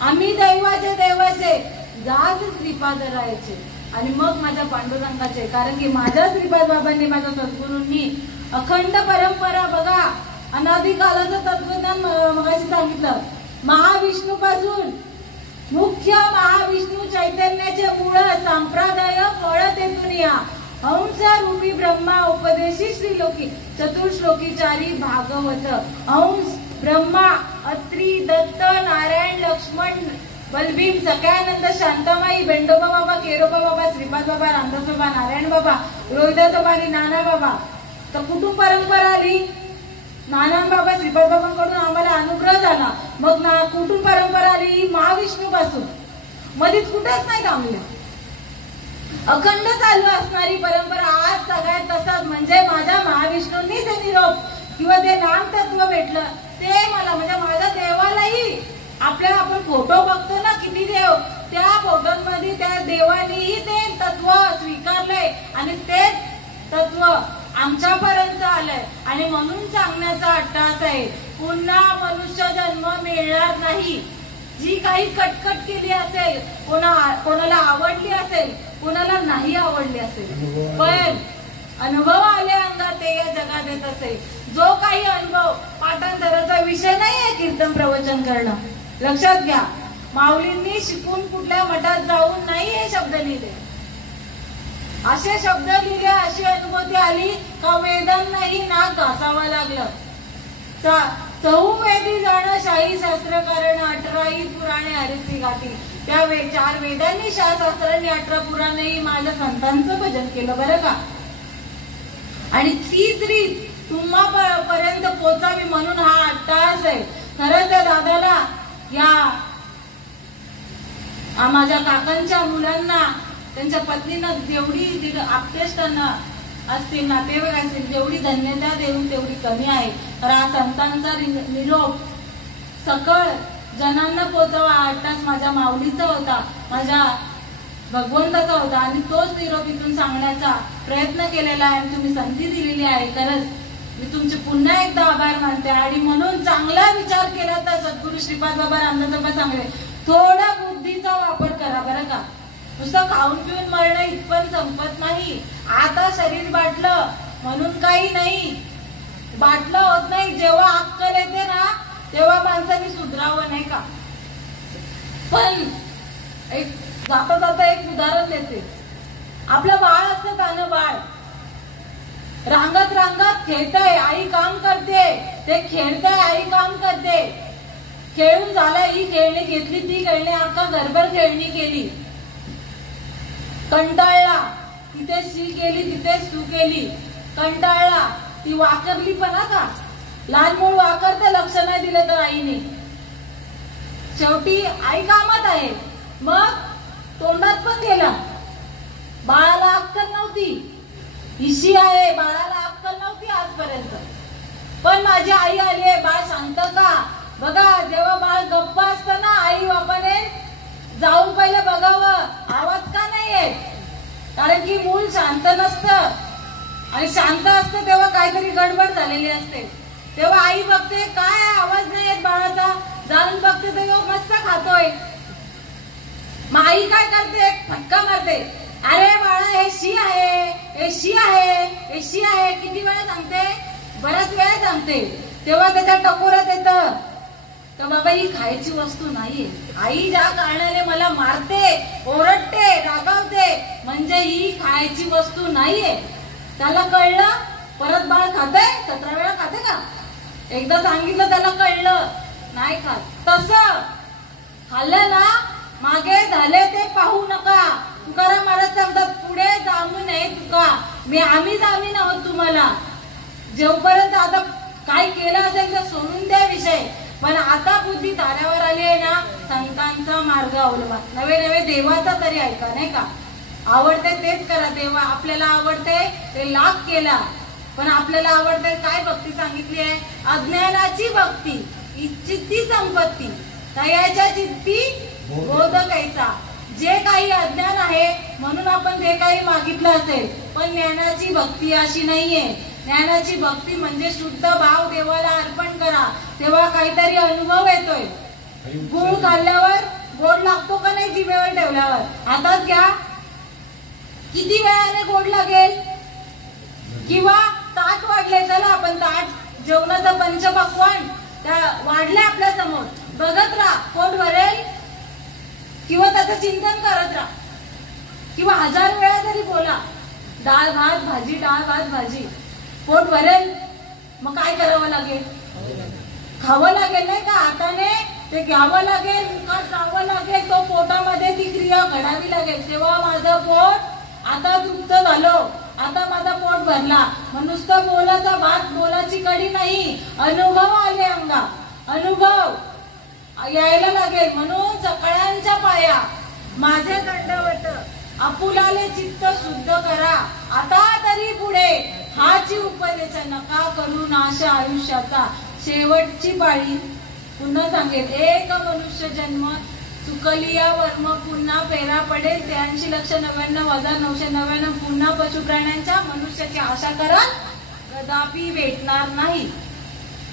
आम्ही देवाचे जास्त श्रीपाद राहायचे आणि मग माझ्या पांडुरंगाचे. कारण की माझ्या श्रीपाद बाबांनी, माझ्या सद्गुरूंनी अखंड परंपरा बघा, अनादी कालाचं तत्वज्ञान मगाशी सांगितलं. महाविष्णू पासून मुख्य महाविष्णू चैतन्याचे मूळ संप्रदाय फळ तेथून या. हंस रूपी ब्रह्मा उपदेशी श्रीलोकी चतुर्श्लोकी चारी भागवत. हंस ब्रह्मा अत्री दत्त नारायण लक्ष्मण बलभीम सख्यानंद शांतामाई बेंडोबा बाबा केरोबा बाबा श्रीपाद बाबा रामदास बाबा नारायण बाबा रोहिदास बाबा आणि नाना बाबा. तर कुटुंब परंपरा आली. नाना बाबा श्रीपाद बाबांकडून आम्हाला अनुग्रह झाला. मग कुटुंब परंपरा आली महाविष्णू पासून. मध्येच कुठेच नाही थांबलं. अखंड चालू असणारी परंपरा आज सगळ्यात तसंच. म्हणजे माझ्या महाविष्णूंनी ते निरोप किंवा ते नाम तत्व भेटलं ते मला, म्हणजे माझ्या देवालाही. आपल्याला आपण फोटो बघतो ना किती देव, त्या फोटोमध्ये त्या देवानीही ते तत्व स्वीकारलंय आणि तेच तत्व आमच्यापर्यंत आलंय. आणि म्हणून सांगण्याचा अट्टास आहे, पुन्हा मनुष्य जन्म मिळणार नाही. जी काही कटकट केली असेल, कोणाला आवडली असेल, कोणाला नाही आवडली असेल, पण अनुभव आले अंगात ते या जगात येत असेल. जो काही अनुभव, पाठांतराचा विषय नाहीये कीर्तन प्रवचन करणं. लक्षात घ्या, माऊलींनी शिकून कुठल्या मठात जाऊन नाही हे शब्द लिहिले. असे शब्द लिहिले, अशी अनुभूती आली का वेदांनाही नाक घासावं लागलं. चहुवेदी जाणं शाही शास्त्र कारण 18 पुराणे हरिसी गाठी. त्या 4 वेदांनी, शास्त्रांनी, 18 पुराणेही माझ्या संतांचं भजन केलं बरं का. आणि तीच रीत तुम्हा पर्यंत पोचावी म्हणून हा अट्टास आहे. खरंच त्या दादाला, या माझ्या काकांच्या मुलांना, त्यांच्या पत्नीनं जेवढी आपतेष्टांना असतील, नातेवाईक असतील, जेवढी धन्यता देऊन तेवढी कमी आहे. तर हा संतांचा निरोप सकळ जनांना पोचावा अट्टास माझ्या माऊलीचा होता, माझ्या भगवंताचा होता. आणि तोच निरोप इथून सांगण्याचा प्रयत्न केलेला आहे आणि तुम्ही संधी दिलेली आहे. खरंच मी तुमचे पुन्हा एकदा आभार मानते. आणि म्हणून चांगला विचार केला तर सद्गुरू श्रीपाद बाबा रामदास बाबा सांगले, थोडा बुद्धीचा वापर करा बरं का. नुसतं खाऊन पिऊन मरणं इथपर्यंत संपत नाही. आता शरीर बाटलं म्हणून काही नाही, बाटलं होत नाही. जेव्हा अक्कल येते ना तेव्हा माणसाने सुधरावं, नाही का. पण एक जाता जाता एक उदाहरण देते. आपलं बाळ असतं, तानं बाळ रांगत रांगत खेळतंय, आई काम करते, ते खेळतंय, आई काम करते. खेळून झालं, ही खेळणी घेतली, ती खेळणी, अख्खा घरभर खेळणी केली. कंटाळला, तिथे शी केली, तिथे सू केली. कंटाळला, ती वाकरली पण का, लहान मूळ वाकरते, लक्ष नाही दिलं तर आईने. शेवटी आई कामात आहे, मग तोंडात पण गेला. बाळाला अक्कल नव्हती, हिशी आहे, बाळाला अक्कल नव्हती आजपर्यंत. पण माझी आई आली आहे, बाळ शांत का. बघा, जेव्हा बाळ गप्प असतं ना, आई बापाने जाऊन पहिले बघावं आवाज का नाही येत. कारण की मूल शांत नसतं, आणि शांत असतं तेव्हा काहीतरी गडबड झालेली असते. तेव्हा आई बघते, काय आवाज नाही येत बाळाचा. जाऊन बघते तेव्हा मस्त खातोय. मग आई काय करते, एक फटका मारते, अरे बाळा हे शी आहे, हे शी आहे, हे शी आहे. किती वेळा सांगते, बऱ्याच वेळा सांगते. तेव्हा त्याच्या टकोरात येतं तर बाबा ही खायची वस्तू नाहीये. आई ज्या कारणाने मला मारते, ओरडते, रागावते, म्हणजे ही खायची वस्तू नाहीये. त्याला कळलं, परत बाळ खाते, 17 वेळा खाते का. एकदा सांगितलं त्याला कळलं, नाही खात. तसं खाल्लं ना मागे झाले ते पाहू नका. तुकाराम महाराज सांगतात पुढे जाऊ नये तुका, आम्ही जामीन आहोत तुम्हाला. जेवपर्यंत आता काय केलं असेल तर सोडून द्या विषय, पण आता बुद्धी ताऱ्यावर आली आहे ना, संतांचा मार्ग अवलंबा. नवे नवे देवाचा तरी ऐका, नाही का? आवडते तेच करा. देवा आपल्याला आवडते ते लाभ केला, पण आपल्याला आवडते काय भक्ती सांगितली आहे? अज्ञानाची भक्ती, इच्छिती संपत्ती, तयाच्या चित्ती बोध कैसा. जे काही अज्ञान आहे म्हणून आपण जे काही मागितलं असेल, पण ज्ञानाची भक्ती अशी नाहीये. ज्ञानाची भक्ती म्हणजे शुद्ध भाव देवाला अर्पण करा, तेव्हा काहीतरी अनुभव येतोय. गुळ खाल्ल्यावर गोड लागतो का नाही? जिभेवर ठेवल्यावर हातात घ्या, किती वेळाने गोड लागेल? किंवा ताट वाढले, चला आपण ताट जेवणाचं पंचपक्वान्न त्या वाढले आपल्या समोर, बघत राहा पोट भरेल, किंवा त्याचं चिंतन करत राहा, किंवा 1000 वेळा तरी बोला डाळ भात भाजी, डाळ भात भाजी, पोट भरेल? मग काय करावं लागेल? खावं लागेल, नाही का? हाताने ते घ्यावं लागेल, मुखात जावं लागेल, तो पोटामध्ये ती क्रिया घडावी लागेल. तेव्हा माझं पोट आता तृप्त झालो, आता माझा पोट भरला. मग नुसतं बोलाचा भात, बोलाची कडी नाही, अनुभव आले अंगात, अनुभव यायला लागेल. म्हणून सकाळ्यांच्या पाया माझे दंडवत, आपुलाले चित्त शुद्ध करा, आता तरी पुढे हाची उपदेश, नका करू नाश आयुष्याचा. शेवटची पाळी पुन्हा सांगेल, एक मनुष्य जन्म चुकलिया वर्म, पुन्हा फेरा पडेल 83,99,999. पुन्हा पशु प्राण्यांच्या मनुष्याची आशा करा, कदापि भेटणार नाही.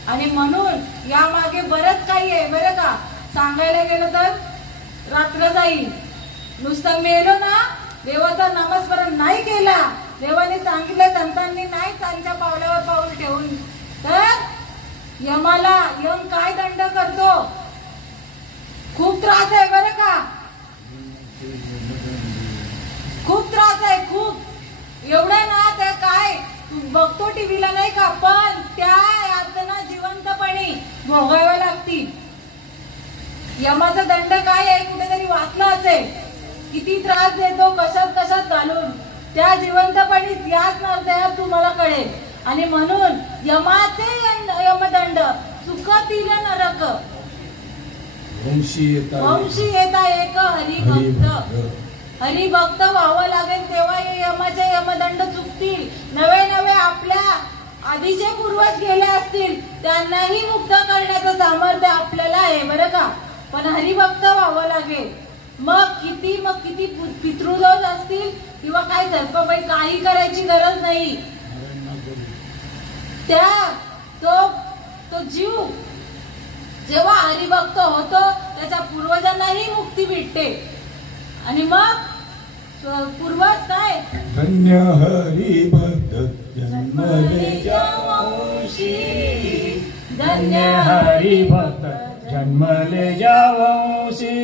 आणि म्हणून यामागे बरंच काही आहे बरं का. सांगायला गेलं तर रात्र जाईल. नुसतं मेलो ना, देवाचा नामस्मरण नाही केला, देवाने सांगितलं संतांनी नाही त्यांच्या पावलावर पाऊल ठेवून, तर यमाला यम काय दंड करतो? खूप त्रास आहे बरं का, खूप त्रास आहे, खूप. एवढं ना ते काय बघतो टीव्हीला, नाही का? पण त्या यातना जिवंतपणे भोगाव्या लागतील. यमाचा दंड काय आहे कुठेतरी वाचलं असेल, किती त्रास देतो कशात कशात घालून, त्या जिवंतपणी याच नरदेहात तुम्हाला कळेल. आणि म्हणून यमाचे यमदंड चुकतील नरक, वंशी येता एक हरिभक्त. हरिभक्त व्हावं लागेल तेव्हा यमाचे यमदंड चुकतील. नवे नवे आपल्या आधीचे पूर्वज गेले असतील, त्यांनाही मुक्त करण्याचं सामर्थ्य आपल्याला आहे बरं का. पण हरिभक्त व्हावं लागेल. मग किती पितृदोष असतील किंवा काय सर्पबाई, काही करायची गरज नाही. त्या तो जीव जेव्हा हरिभक्त होतो त्याच्या पूर्वजांनाही मुक्ती भेटते. आणि मग पूर्वज काय, धन्य हरिभक्त जन्मलेच्या वंशी, धन्य हरिभक्त जन्मलेच्या वंशी,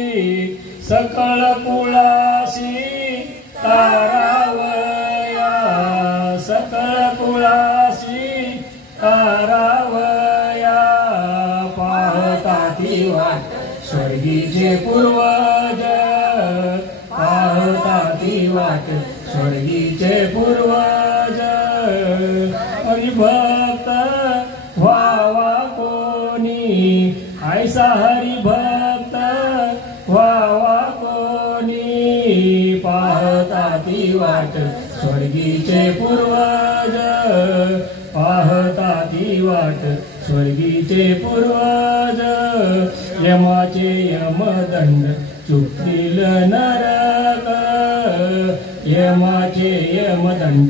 सकळ कुळासी तारावया, सकळ कुळासी तारावया. पाहता ती वाट स्वर्गीचे पूर्वज, पाहता ती वाट स्वर्गीचे पूर्वज. हरिभक्त व्हावा कोणी, ऐसा हरिभक्त व्हावा कोणी. पाहता ती वाट स्वर्गीचे पूर्वज, पाहता ती वाट स्वर्गीचे पूर्वज. यमाचे यमदंड चुकतील नरक, यमाचे यमदंड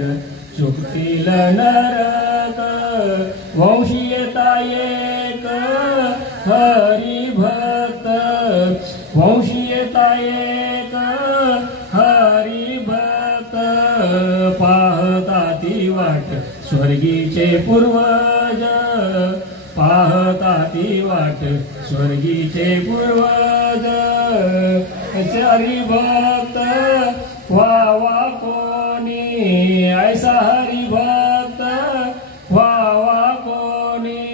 चुकतील नरक. वंशी येता एक हरिभक्त, वंशी येता एक हरिभक्त. पाहता ती वाट स्वर्गीचे पूर्वज, पाहता ती वाट स्वर्गीचे पूर्वज. हरिभक्त व्हावा कोणी, ऐसा हरिभक्त व्हावा कोणी.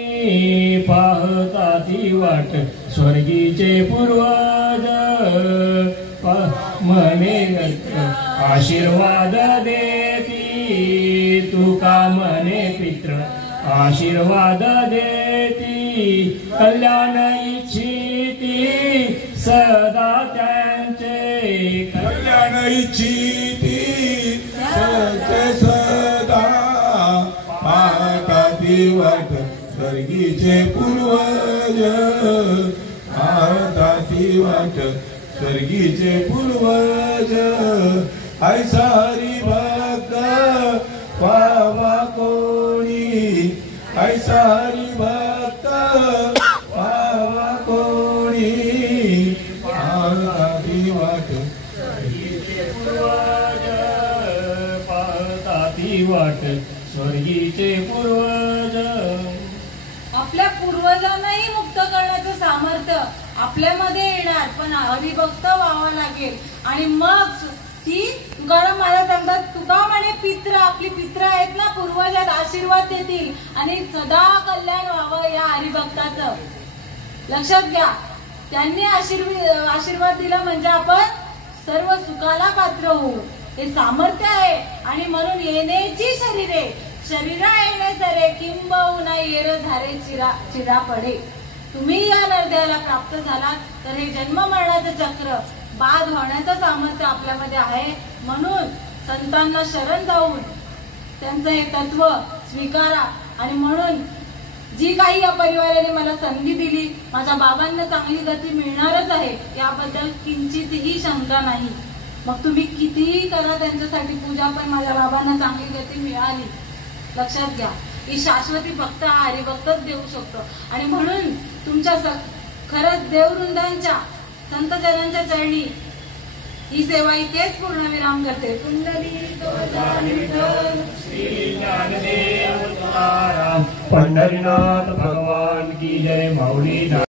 पाहता ती वाट स्वर्गीचे पूर्वज म्हणे आशीर्वाद देती तुका म्हणे पित्र आशीर्वाद देती कल्याण इच्छिती सदा त्यांचे कल्याण इच्छिती सदा पाहता ती वाट स्वर्गीचे पूर्वज पाहता ती वाट स्वर्गीचे पूर्वज ऐसा हरी भक्त पावा कोणी ऐसा हरी भक्त पावा कोणी पाहता ती वाट स्वर्गीचे पूर्वज पाहता ती वाट स्वर्गीचे पूर्वज. आपल्या पूर्वजांनाही मुक्त करण्याचं सामर्थ्य आपल्यामध्ये येणार, पण हरिभक्त व्हावं लागेल. आणि मग ती तुकाराम महाराज सांगतात, तुका म्हणे पित्र, आपली पित्र आहेत ना पूर्वजात, आशीर्वाद देतील आणि सदा कल्याण व्हावं या हरिभक्ताचं. लक्षात घ्या, त्यांनी आशीर्वाद दिला म्हणजे आपण सर्व सुखाला पात्र होऊ, हे सामर्थ्य आहे. आणि म्हणून येण्याची शरीरे शरीरा येणे सरे किंबहुना येर धारे चिरा पडे. तुम्ही या हृदयाला प्राप्त झालात तर हे जन्म मरणाचं चक्र बाद होण्याचं सामर्थ्य आपल्यामध्ये आहे. म्हणून संतांना शरण जाऊन त्यांचं हे तत्व स्वीकारा. आणि म्हणून जी काही या परिवाराने मला संधी दिली, माझ्या बाबांना चांगली गती मिळणारच आहे याबद्दल किंचितही शंका नाही. मग तुम्ही कितीही करा त्यांच्यासाठी पूजा, पण माझ्या बाबांना चांगली गती मिळाली. लक्षात घ्या, ही शाश्वती फक्त हा हरिभक्तच देऊ शकतो. आणि म्हणून तुमच्या खरंच देववृंदांच्या संतजनांच्या चरणी ही सेवा इथेच पूर्णविराम करते. पंढरीनाथ भगवान की जय. माऊली.